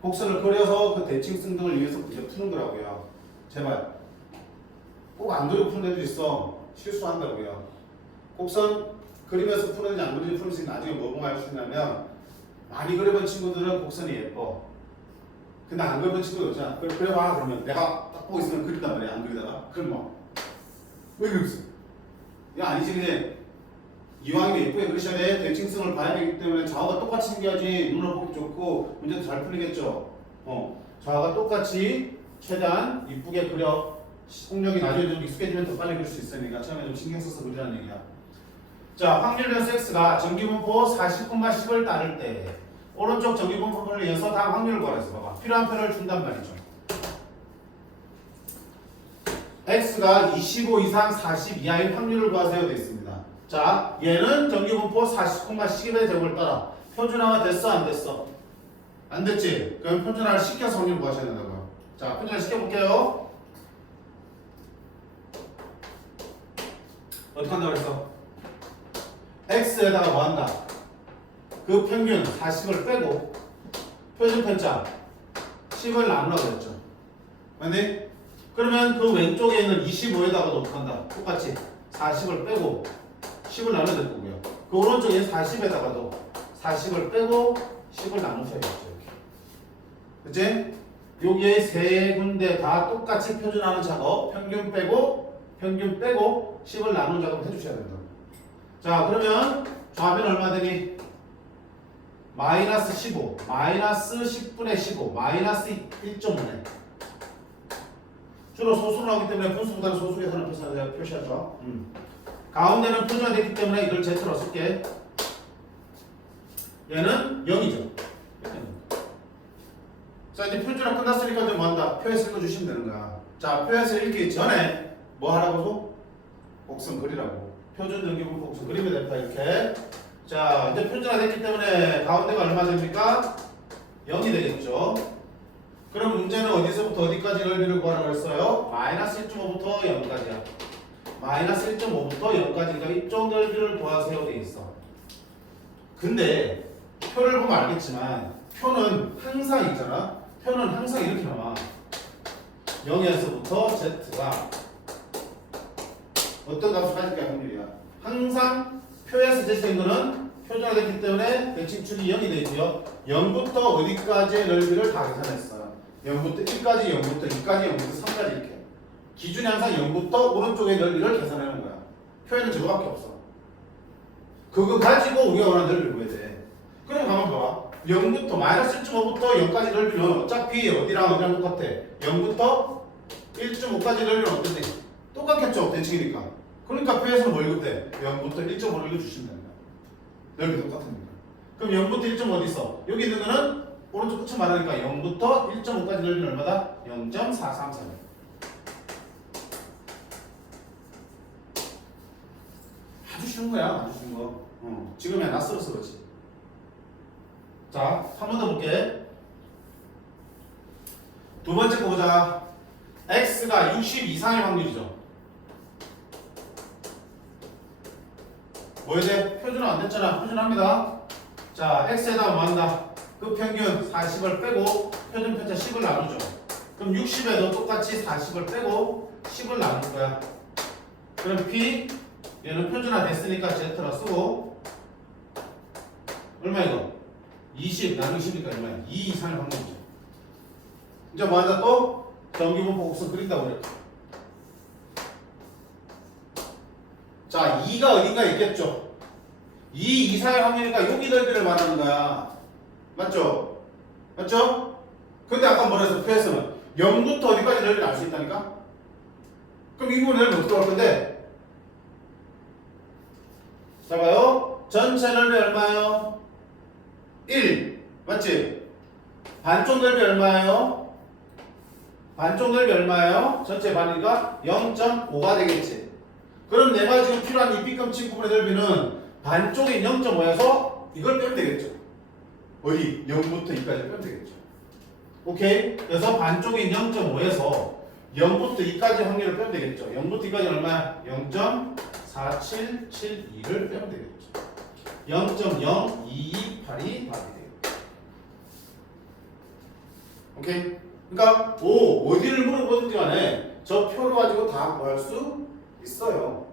곡선을 그려서 그 대칭성 등을 위해서 이제 푸는 거라고요. 제발. 꼭 안 그리고 푸는 애들 있어. 실수한다고요. 곡선 그리면서 푸는지 안 그리면서 푸는지 나중에 뭐 알 수 있냐면 많이 그려본 친구들은 곡선이 예뻐. 근데 안 그려본 친구들 있잖아. 그려봐 그러면 내가 딱 보고 있으면 그린단 말이야. 안 그리다가. 그럼 뭐. 왜 그랬어? 야 아니지 그냥 이왕이면 예쁘게 그리셔야 돼. 대칭성을 봐야 되기 때문에 좌우가 똑같이 생겨야지 눈으로 보기 좋고 문제도 잘 풀리겠죠. 좌우가 똑같이 최대한 이쁘게 그려. 속력이 나중에 좀 익숙해지면 더 빨리 그릴 수 있으니까 처음에 좀 신경 써서 그리라는 얘기야. 자, 확률 변수 x가 정기분포 40,10을 따를 때 오른쪽 정기분포를 이어서 다음 확률을 구하래서 봐봐. 필요한 표를 준단 말이죠. x가 25 이상 40 이하의 확률을 구하세요 되어 있습니다. 자, 얘는 정기분포 40,10의 제곱을 따라 표준화가 됐어 안 됐어? 안 됐지? 그럼 표준화를 시켜서 확률을 구하셔야 된다고요. 자, 표준화 시켜볼게요. 어떻게 한다고 그랬어? x에다가 뭐 한다? 그 평균 40을 빼고 표준 편차 10을 나누라고 그랬죠. 맞니? 그러면 그 왼쪽에 있는 25에다가도 어떻게 한다? 똑같이 40을 빼고 10을 나눠야 될 거고요. 그 오른쪽에 40에다가도 40을 빼고 10을 나누셔야겠죠. 그치? 여기에 세 군데 다 똑같이 표준하는 작업 평균 빼고 10을 나눈 작업 해주셔야 된다. 자 그러면 좌변 얼마 되니? 마이너스 15 마이너스 10분의 15 마이너스 1.5네. 주로 소수로 나오기 때문에 분수보다는 소수 계산을 표시하죠. 가운데는 표준화됐기 때문에 이걸 Z로 쓸게. 얘는 0이죠. 자 이제 표준화 끝났으니까 이제 뭐한다? 표에서 읽어주시면 되는 거야. 자 표에서 읽기 전에 뭐 하라고? 곡선 그리라고. 표준 정기분포 곡선 그리면 됩니다. 이렇게. 자 이제 표준화 됐기 때문에 가운데가 얼마 됩니까? 0이 되겠죠. 그럼 문제는 어디서부터 어디까지 넓이를 구하라고 했어요? 마이너스 1.5부터 0까지야. 마이너스 1.5부터 0까지니까 이쪽 넓이를 구하세요 돼 있어. 근데 표를 보면 알겠지만 표는 항상 있잖아. 표는 항상 이렇게 나와. 0에서부터 z가 어떤 값을 가질까 확률이야. 항상 표에서 제시된 거는 표준화됐기 때문에 대칭축이 0이 되고요. 0부터 어디까지의 넓이를 다 계산했어요. 0부터 1까지, 0부터 2까지, 0부터 3까지 이렇게. 기준이 항상 0부터 오른쪽의 넓이를 계산하는 거야. 표에는 저거밖에 없어. 그거 가지고 우리가 원하는 넓이를 구해야 돼. 그럼 가만 봐봐. 0부터 마이너스 1.5부터 0까지 넓이는 어차피 어디랑 어디랑 똑같아. 0부터 1.5까지 넓이는 어떤데? 똑같겠죠. 대칭이니까. 그러니까 표에서는 뭘 읽을 때 0부터 1.5를 읽어주시면 됩니다. 넓이 똑같으니까. 그럼 0부터 1.5 어디 있어? 여기 있는 거는 오른쪽 끝을 말하니까 0부터 1.5까지 넓이는 얼마다? 0.433. 아주 쉬운 거야. 아주 쉬운 거. 지금이야 낯설어서 그렇지. 자, 한 번 더 볼게. 두 번째 거 보자. x가 60 이상의 확률이죠. 뭐야 돼? 표준화 안 됐잖아. 표준합니다. 자, x에다가 뭐 한다? 그 평균 40을 빼고 표준 편차 10을 나누죠. 그럼 60에도 똑같이 40을 빼고 10을 나눌 거야. 그럼 p 얘는 표준화 됐으니까 z라 쓰고 얼마 이거? 20 나누기 10이니까 얼마야? 2 이상의 확률이죠. 이제 뭐 한다 또? 정기분포 곡선 그린다고 그랬죠. 자, 2가 어딘가 있겠죠. 2 이상의 확률이니까 여기 넓이를 말하는 거야. 맞죠? 맞죠? 근데 아까 뭐라 했어? 표에서는 0부터 어디까지 넓이를 알 수 있다니까? 그럼 이 부분 넓이 어떻게 할 건데? 자, 봐요. 전체 넓이 얼마예요? 1. 맞지? 반쪽 넓이 얼마예요? 반쪽 넓이 얼마예요? 전체 반이니까 0.5가 되겠지. 그럼 내가 지금 필요한 이 B금치 부분의 넓이는 반쪽인 0.5에서 이걸 빼면 되겠죠. 어디? 0부터 2까지 빼면 되겠죠. 오케이? 그래서 반쪽인 0.5에서 0부터 2까지 확률을 빼면 되겠죠. 0부터 2까지 얼마야? 0.4772를 빼면 되겠죠. 0.0228이 답이 돼요. 오케이? 그러니까 어디를 물어보든지 간에 저 표를 가지고 다 구할 수 있어요.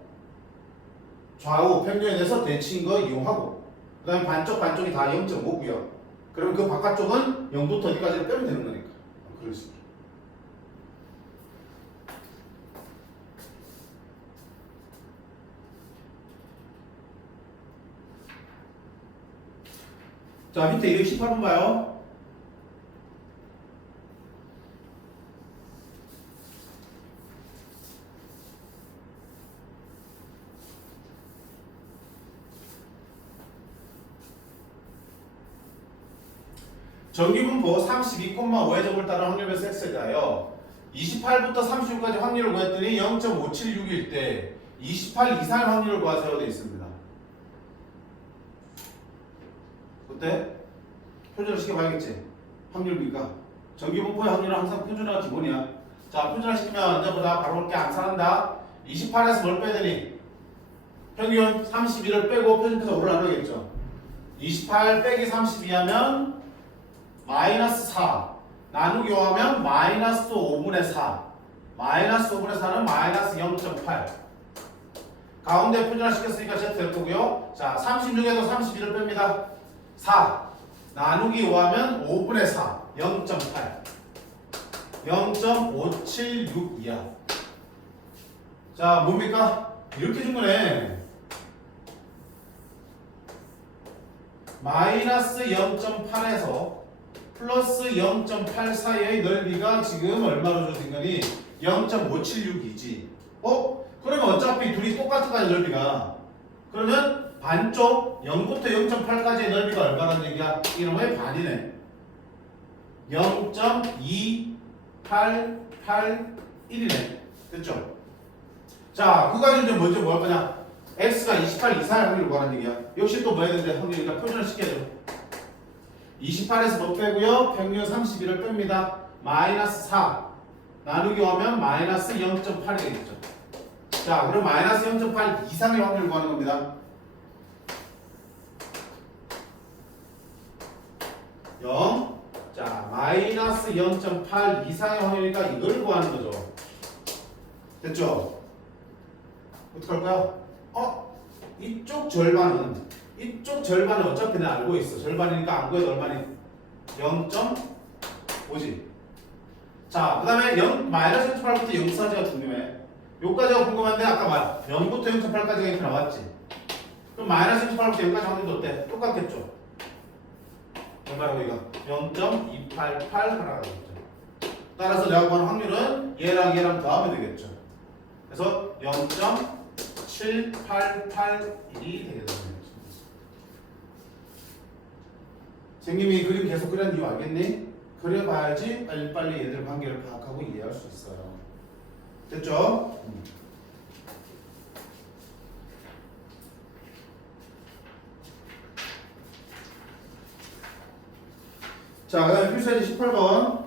좌우 평균에 대해서 대칭 거 이용하고 그 다음에 반쪽이 다 0.5고요. 그러면 그 바깥쪽은 0부터 어디까지 빼면 되는 거니까. 그런 식으로. 자, 밑에 218번 봐요. 정기분포 32,5의 점을 따른 확률별 x에 대하여 28부터 36까지 확률을 구했더니 0.5761일 때 28 이상의 확률을 구하세요 되어 있습니다. 어때? 표준화 시켜봐야겠지? 확률비가 정기분포의 확률은 항상 표준화가 기본이야. 자, 표준화 시키면 이제 보자. 바로 볼게. 안 사는다. 28에서 뭘 빼야 되니? 평균 31을 빼고 표준표에서 5를 나누겠죠. 28 빼기 32 하면 마이너스 4 나누기 5 하면 마이너스 5분의 4 마이너스 5분의 4는 마이너스 0.8 가운데 표준화 시켰으니까 Z 될 거고요. 자, 36에도 31을 뺍니다. 4 나누기 5 하면 5분의 4 0.8 0.576이야. 자, 뭡니까? 이렇게 준 거네. 마이너스 0.8에서 플러스 0.8 사이의 넓이가 지금 얼마로 주어진 거니? 0.576이지. 그러면 어차피 둘이 똑같은 거 아니야, 넓이가. 그러면 반쪽 0부터 0.8까지의 넓이가 얼마라는 얘기야? 이놈의 반이네. 0.2881이네. 됐죠? 자, 그 가지고 이제 먼저 뭐 할 거냐? x가 28 이상의 확률을 구하는 얘기야. 역시 또 뭐 해야 되는데? 확률이니까 표준을 시켜야죠. 28에서 뭐 빼고요? 평균 31을 뺍니다. 마이너스 4 나누기 하면 마이너스 0.8이 되겠죠. 자, 그럼 마이너스 0.8 이상의 확률을 구하는 겁니다. 0. 자, 마이너스 0.8 이상의 확률이니까 이걸 구하는 거죠. 됐죠? 어떡할 거야? 이쪽 절반은 어차피 내가 알고 있어. 절반이니까 안 구해도 얼마니? 0.5지. 자, 그 다음에 마이너스 0.8부터 0까지가 궁금해. 요까지가 궁금한데 아까 말 0부터 0.8까지가 이렇게 나왔지. 그럼 마이너스 0.8부터 0까지 확률도 어때? 똑같겠죠? 얼마라고 이거? 0.288 하나가 되겠죠. 따라서 내가 구하는 확률은 얘랑 더하면 되겠죠. 그래서 0.7881이 되게 됩니다. 선생님이 그림 계속 그리는 이유 알겠니? 그려봐야지 빨리 얘들 관계를 파악하고 이해할 수 있어요. 됐죠? 자, 그 다음에 필수예제 18번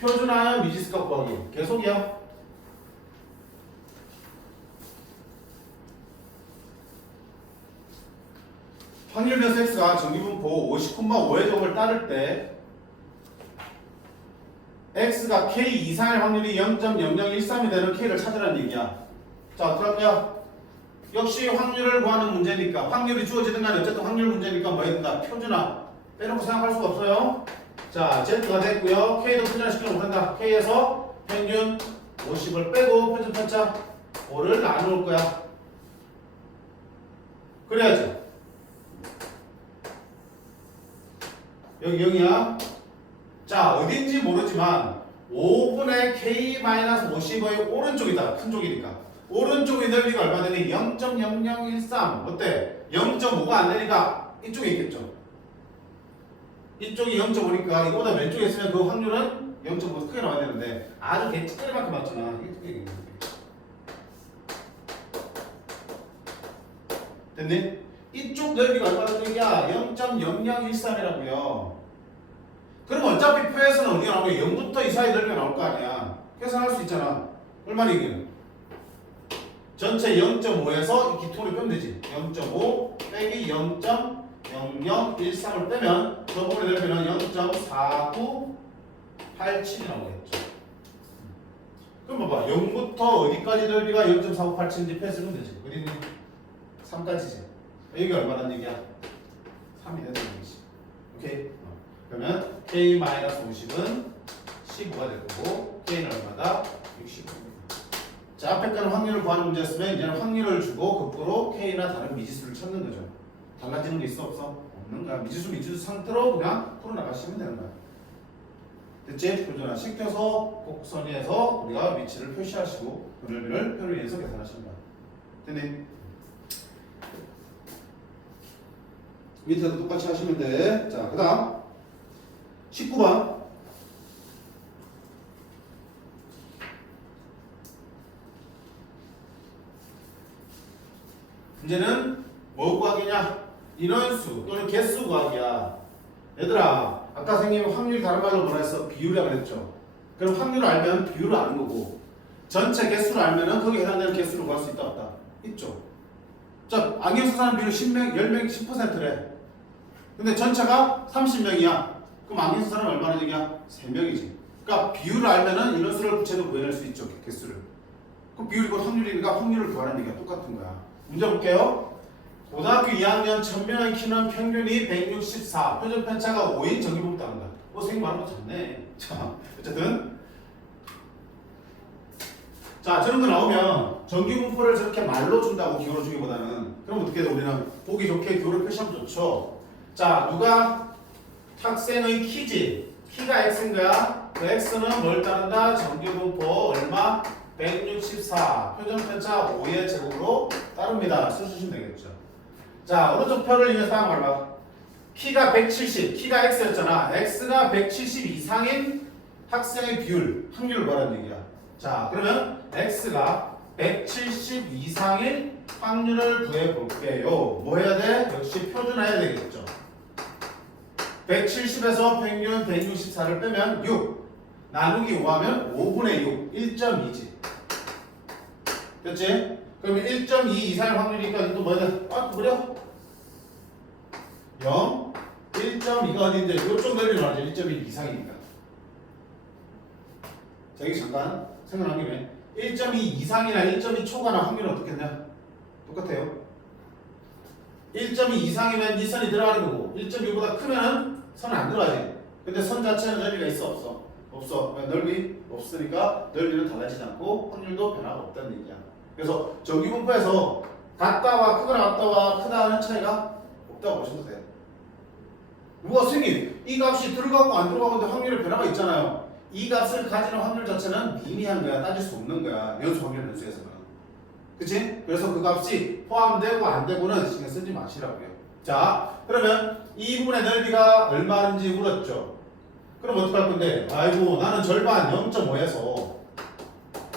표준화형 미지수값 구하기 계속이야. 확률변수 x가 정기분포 50,5의 점을 따를 때 x가 k 이상의 확률이 0.0013이 되는 k를 찾으라는 얘기야. 자, 어떡할 거야? 역시 확률을 구하는 문제니까 확률이 주어지든 간에 어쨌든 확률 문제니까 뭐 해야 된다? 표준화 빼놓고 생각할 수가 없어요. 자, z가 됐고요. k도 표준화 시키면 못한다. k에서 평균 50을 빼고 표준 편차 5를 나눌 거야. 그래야지. 여기 0이야. 자, 어딘지 모르지만 5분의 k-50의 오른쪽이다. 큰 쪽이니까. 오른쪽의 넓이가 얼마 되니? 0.0013. 어때? 0.5가 안 되니까 이쪽에 있겠죠. 이쪽이 0.5니까 이거보다 왼쪽에 있으면 그 확률은 0.5 크게 나와야 되는데 아주 개찌끄리만큼 맞잖아. 이게 크게 됐니? 이쪽 넓이가 얼마나 되냐? 0.0013이라고요. 그럼 어차피 표에서는 어디가 나오게 0부터 2 사이 넓이가 나올 거 아니야. 계산할 수 있잖아. 얼마나 이기는? 전체 0.5에서 이 기통을 빼면 되지. 0.5 빼기 0.0013을 빼면 저 부분의 넓이는 0.4987이 나오겠죠. 그럼 봐봐. 0부터 어디까지 넓이가 0.4987인지 패스면 되지. 어디 있니? 3까지지. 여기가 얼마란 얘기야? 3이 된다는 얘기지. 오케이? 그러면 K-50은 15가 될 거고 K는 얼마다? 65입니다. 자, 앞에 거는 확률을 구하는 문제였으면 이제는 확률을 주고 극도로 K나 다른 미지수를 찾는 거죠. 달라지는 게 있어 없어? 없는 거야. 미지수 상태로 그냥 풀어나가시면 되는 거야. 됐지? 표준화 시켜서 곡선위에서 우리가 위치를 표시하시고 그 넓이를 표를 위해서 계산하시는 거야. 됐니? 밑에도 똑같이 하시면 돼. 자, 그 다음 19번. 이제는 뭐 구하기냐? 인원수 또는 개수 구하기야. 얘들아, 아까 선생님이 확률이 다른 말로 뭐라 했어? 비율이라고 그랬죠. 그럼 확률을 알면 비율을 아는 거고 전체 개수를 알면은 거기에 해당되는 개수를 구할 수 있다 없다? 있죠. 자, 안경 쓰는 비율 10명, 10명 10%래. 근데 전체가 30명이야. 그럼 안경 쓰는 사람 얼마나 되냐? 3명이지. 그러니까 비율을 알면은 인원수를 구체적으로 구해낼 수 있죠. 개수를. 그럼 비율이고 확률이니까 확률을 구하는 얘기가 똑같은 거야. 문제 볼게요. 고등학교 2학년 1000명의 키는 평균이 164, 표준 편차가 5인 정기분포 따른다. 선생님 말한 거 좋네. 자, 어쨌든 자, 저런 거 나오면 정기분포를 저렇게 말로 준다고 기호를 주기보다는 그럼 어떻게 돼? 우리는 보기 좋게 기호를 표시하면 좋죠. 자, 누가 학생의 키지. 키가 x인 거야. 그 x는 뭘 따른다? 정기분포 얼마? 164. 표준 편차 5의 제곱으로 따릅니다. 써주시면 되겠죠. 자, 오른쪽 표를 이용해서 한번 봐봐. 키가 170, 키가 x였잖아. x가 170 이상인 학생의 비율, 확률을 말하는 얘기야. 자, 그러면 x가 170 이상인 확률을 구해 볼게요. 뭐 해야 돼? 역시 표준화해야 되겠죠. 170에서 평균 164를 빼면 6, 나누기 5하면 5분의 6, 1.2지. 됐지? 그러면 1.2 이상의 확률이니까 또 뭐야 돼? 그래? 0, 1.2가 어딘데? 이쪽 넓이는 말이죠. 1.2 이상이니까. 자, 여기 잠깐 생각한 김에 1.2 이상이나 1.2 초과나 확률은 어떻겠냐? 똑같아요. 1.2 이상이면 이 선이 들어가는 거고 1.2보다 크면은 선은 안 들어가지. 근데 선 자체는 넓이가 있어 없어? 없어. 넓이 없으니까 넓이는 달라지지 않고 확률도 변화가 없다는 얘기야. 그래서 정기분포에서 같다와 크거나 같다와 크다 하는 차이가 없다고 보셔도 돼요. 누가 선생님 이 값이 들어가고 안 들어가고 근데 확률에 변화가 있잖아요. 이 값을 가지는 확률 자체는 미미한 거야. 따질 수 없는 거야. 연수 확률 변수에서는. 그치? 그래서 그 값이 포함되고 안 되고는 신경 쓰지 마시라고요. 자, 그러면 이 부분의 넓이가 얼마인지 물었죠. 그럼 어떻게 할 건데? 아이고, 나는 절반 0.5에서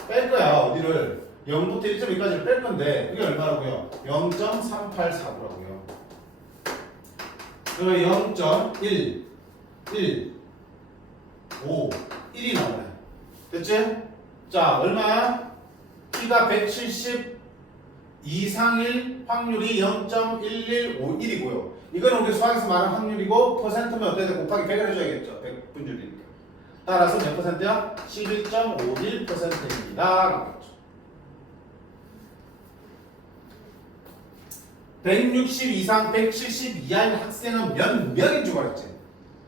뺄 거야. 어디를? 0부터 1.2까지를 뺄 건데 그게 얼마라고요? 0.384라고요. 그러면 0.1, 1, 5, 1이 나오네. 됐지? 자, 얼마야? T가 170 이상일 확률이 0.1151이고요. 이거는 우리 수학에서 말하는 확률이고 퍼센트면 어떻게 돼? 곱하기 100을 해줘야겠죠. 100분율이니까. 따라서 몇 퍼센트야? 11.51%입니다. 라고 160 이상 170 이하인 학생은 몇 명인 줄 알았지?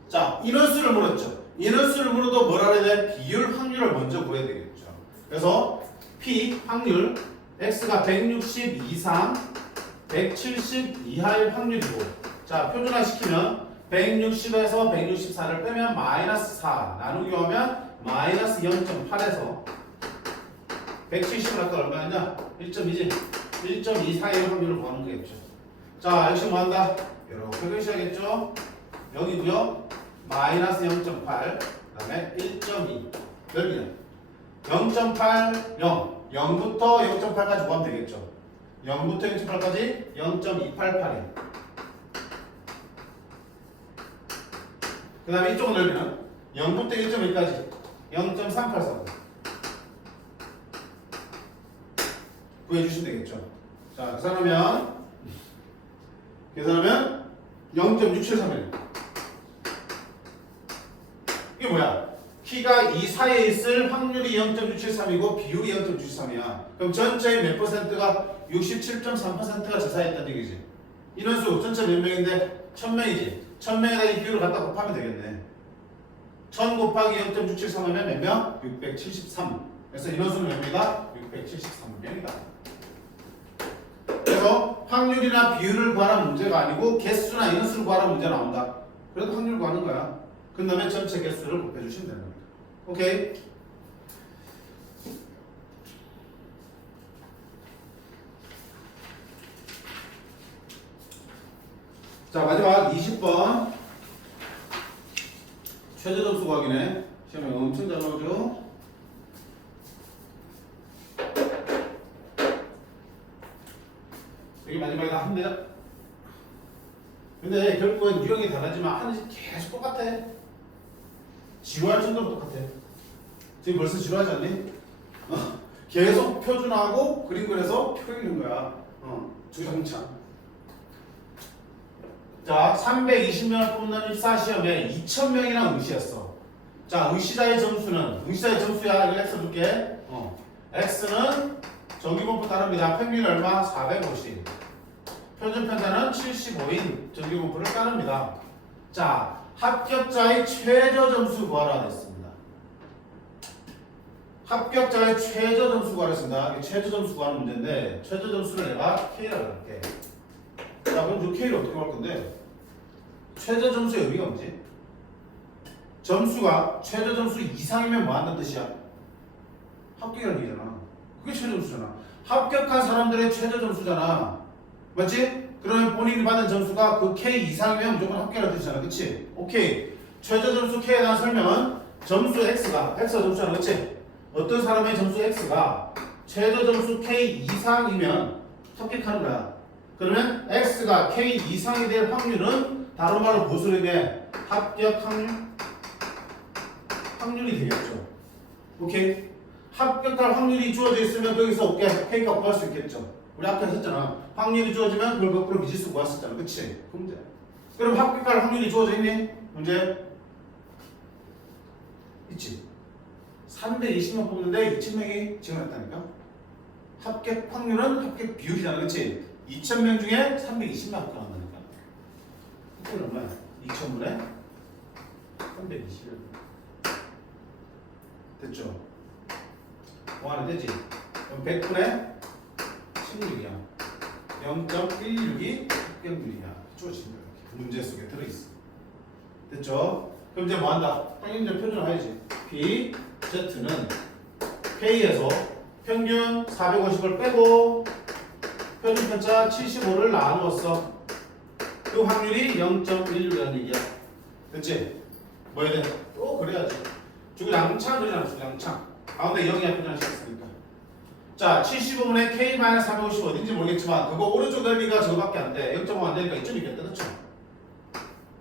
자, 인원수를 물었죠. 인원수를 물어도 뭘 알아야 돼? 비율 확률을 먼저 구해야 되겠죠. 그래서 P 확률 X가 160 이상 170 이하의 확률이고, 자, 표준화 시키면 160에서 164를 빼면 마이너스 4 나누기 하면 마이너스 0.8에서 170을 아까 얼마였냐? 1.2지? 1.2 사이의 확률을 구하는 거겠죠. 자, 역시 뭐 한다? 이렇게 그리셔야겠죠? 여기고요. 마이너스 0.8, 그 다음에 1.2 넓이는 0.8, 0 0부터 0.8까지 구하면 되겠죠. 0부터 0.8까지 0.288이에요. 그 다음에 이쪽 넓이는 0부터 1.1까지 0.384. 구해주시면 되겠죠. 자, 계산하면 0.673이에요. 이게 뭐야? P가 이 사이에 있을 확률이 0.673이고 비율이 0.673이야. 그럼 전체의 몇 퍼센트가 67.3%가 저 사이에 있다는 얘기지. 인원수 전체 몇 명인데 1000명이지. 1000명에다 이 비율을 갖다 곱하면 되겠네. 1000 곱하기 0.673 하면 몇 명? 673. 그래서 인원수는 몇 명이다? 673명이다. 그래서 확률이나 비율을 구하는 문제가 아니고 개수나 인원수를 구하는 문제 나온다. 그래도 확률 구하는 거야. 그 다음에 전체 개수를 곱해주시면 되는 겁니다. 오케이? 자, 마지막 20번. 최저 점수 구하기네. 시험에 엄청 잘 나오죠? 여기 마지막에 합니다. 근데 결국은 유형이 다르지만 하는 게 계속 똑같아. 지루할 정도로 똑같아. 지금 벌써 지루하지 않니? 계속 표준화하고 그림 그려서 표 그리는 거야. 주장창. 자, 320명을 뽑는 입사시험에 2000명이나 응시했어. 자, 응시자의 점수는, 응시자의 점수야. 이걸 X 줄게. X는 정기분포 따릅니다. 평균 얼마? 450. 표준 편차는 75인 정기분포를 따릅니다. 자, 합격자의 최저 점수 구하라 됐습니다. 합격자의 최저 점수 구하라 했습니다. 최저 점수 구하는 문제인데, 최저 점수를 내가 K라고 할게. 자, 그럼 저 K를 어떻게 할 건데? 최저 점수의 의미가 뭐지? 점수가 최저 점수 이상이면 뭐 한다는 뜻이야? 합격이라는 얘기잖아. 그게 최저 점수잖아. 합격한 사람들의 최저 점수잖아. 맞지? 그러면 본인이 받은 점수가 그 K 이상이면 무조건 합격이라는 뜻이잖아. 그치? 오케이. 최저 점수 K에 대한 설명은 점수 X가 점수잖아. 그치? 어떤 사람의 점수 X가 최저 점수 K 이상이면 합격하는 거야. 그러면 X가 K 이상이 될 확률은 다른 말로 무슨 의미에 합격 확률이 되겠죠. 오케이? 합격할 확률이 주어져 있으면 거기서 어떻게 K가 구할 수 있겠죠. 우리 아까 했잖아. 확률이 주어지면 그걸 거꾸로 미지수 구했었잖아. 그치? 그 문제. 그럼 합격할 확률이 주어져 있니? 문제 있지. 320명 뽑는데 2000명이 지원했다니까. 합격 확률은 합격 비율이잖아. 그치? 2000명 중에 320명 합격한다니까. 그건 얼마야? 2000분에 320명. 됐죠? 뭐하는 되지? 그럼 100분에 16이야. 0.116이 합격률이야. 주어진 거야. 문제 속에 들어있어. 됐죠? 그럼 이제 뭐한다? 평균점 표준화해야지. P, Z는 K에서 평균 450을 빼고 표준 편차 75를 나누었어. 그 확률이 0.16이라는 얘기야. 됐지? 뭐 해야 돼? 또 그래야지. 주구장창 그러잖아. 주구장창. 가운데 0이야 표준화시켰으니까. 자, 75분의 K-450 어딘지 모르겠지만 그거 오른쪽 넓이가 저거밖에 안 돼. 0.5 안 되니까 이점 있겠다. 그렇죠?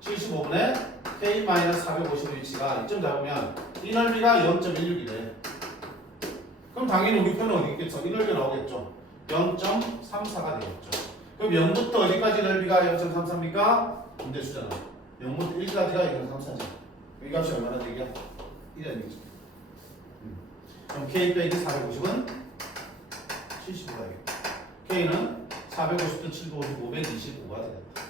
75분의 K-450의 위치가 이점 잡으면 이 넓이가 0.16이래. 그럼 당연히 우리 편은 어디 있겠어? 이 넓이가 나오겠죠. 0.34가 되겠죠. 그럼 0부터 어디까지 넓이가 0.33입니까? 문제수잖아. 0부터 1까지가 0.34죠. 이 값이 얼마나 되냐? 이라는 얘기죠. 그럼 K 빼기 450은 75가 되겠다. K는 450도 750, 525가 되겠다.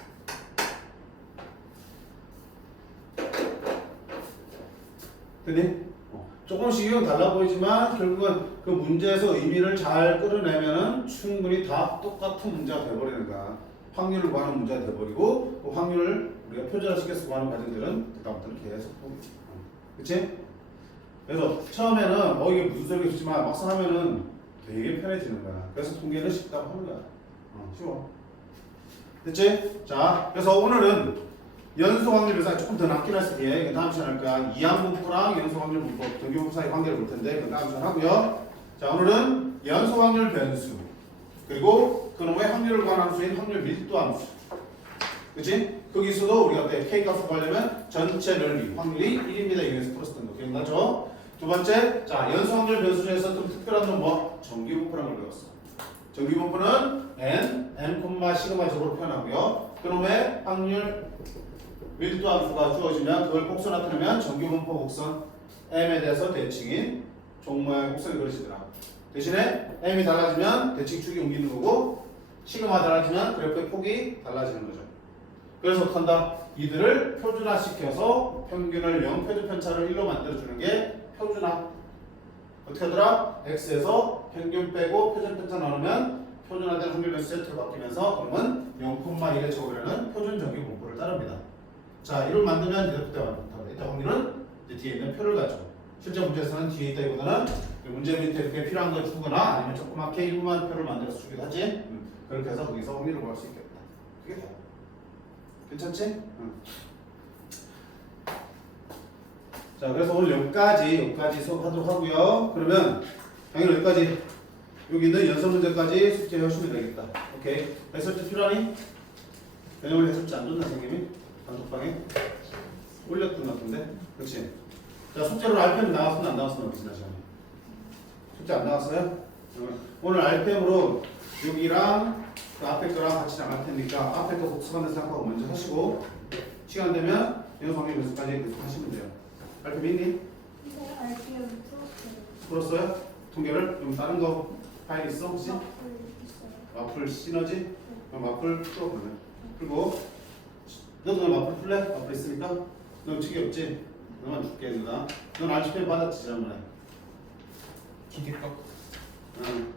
됐니? 조금씩 이건 달라 보이지만 결국은 그 문제에서 의미를 잘 끌어내면은 충분히 다 똑같은 문제가 돼버리는 거야. 확률을 구하는 문제가 돼버리고 그 확률을 우리가 표준화시켜서 구하는 과정들은 그다음부터는 계속 보겠지. 그치? 그래서 처음에는 이게 무슨 소리가 싶지만 막상 하면은 되게 편해지는 거야. 그래서 통계는 쉽다고 하는 거야. 쉬워. 됐지? 자, 그래서 오늘은 연소 확률 묘사 조금 더 낮긴 할 수도 있게 다음 시간 할 거야. 이항분포랑 연소 확률 분포, 정기분포 사이 관계를 볼 텐데 그 다음 시간 하고요. 자, 오늘은 연소 확률 변수 그리고 그놈의 확률을 구하는 함수인 확률 밀도 함수. 그치? 거기서도 우리가 K 값을 구하려면 전체 넓이 확률이 1입니다. 2에서 풀었었던 거 기억나죠? 두 번째, 자, 연소 확률 변수 중에서 좀 특별한 건 뭐? 정기분포라는 걸 배웠어. 정규분포는 n, 시그마적으로 표현하고요. 그놈의 확률 밀도 함수가 주어지면 그걸 곡선 나타내면 정규분포 곡선 m에 대해서 대칭인 종 모양의 곡선이 그려지더라. 대신에 m이 달라지면 대칭축이 옮기는 거고 시그마 달라지면 그래프의 폭이 달라지는 거죠. 그래서 어떻게 한다? 이들을 표준화시켜서 평균을 0, 표준 편차를 1로 만들어주는 게 표준화. 어떻게 하더라? x에서 평균 빼고 표준 편차 나누면 표준화된 확률 변수 세트로 바뀌면서 그러면 0,1의 적으려는 표준 정규 분포를 따릅니다. 자, 이걸 만들면 이렇게 만든다. 이때 확률은 이제 뒤에 있는 표를 가지고 실제 문제에서는 뒤에 있다기보다는 문제 밑에 이렇게 필요한 걸 주거나 아니면 조그맣게 일부만 표를 만들어서 주기도 하지. 그렇게 해서 거기서 확률을 구할 수 있겠다. 그게 돼. 괜찮지? 응. 자, 그래서 오늘 여기까지 수업하도록 하고요. 그러면 당연히 여기까지 여기 있는 연습 문제까지 숙제해 오시면 되겠다. 오케이. 해설지 필요하니? 개념을 해설지 안 줬나 선생님이? 단톡방에? 올렸던 것 같은데? 그렇지? 자, 숙제로 RPM 나왔으면 안 나왔으면 지난 시간에? 숙제 안 나왔어요? 오늘 RPM으로 여기랑 그 앞에 거랑 같이 나갈 테니까 앞에 거 복습한다 생각하고 먼저 하시고 시간 되면 연속학교 연습까지 계속 하시면 돼요. RPM 있니? 네, RPM 풀었어요. 풀었어요? 통계를? 그럼 다른 거 파일 있어 혹시? 마플 있어요. 마플 시너지? 그럼 마플 풀어 그러면 풀고 너도 마플 풀래? 마플 있으니까? 너 책이 없지? 너만 줄게 누나. 넌 RPM 받았지 지난번에? 기계값 응.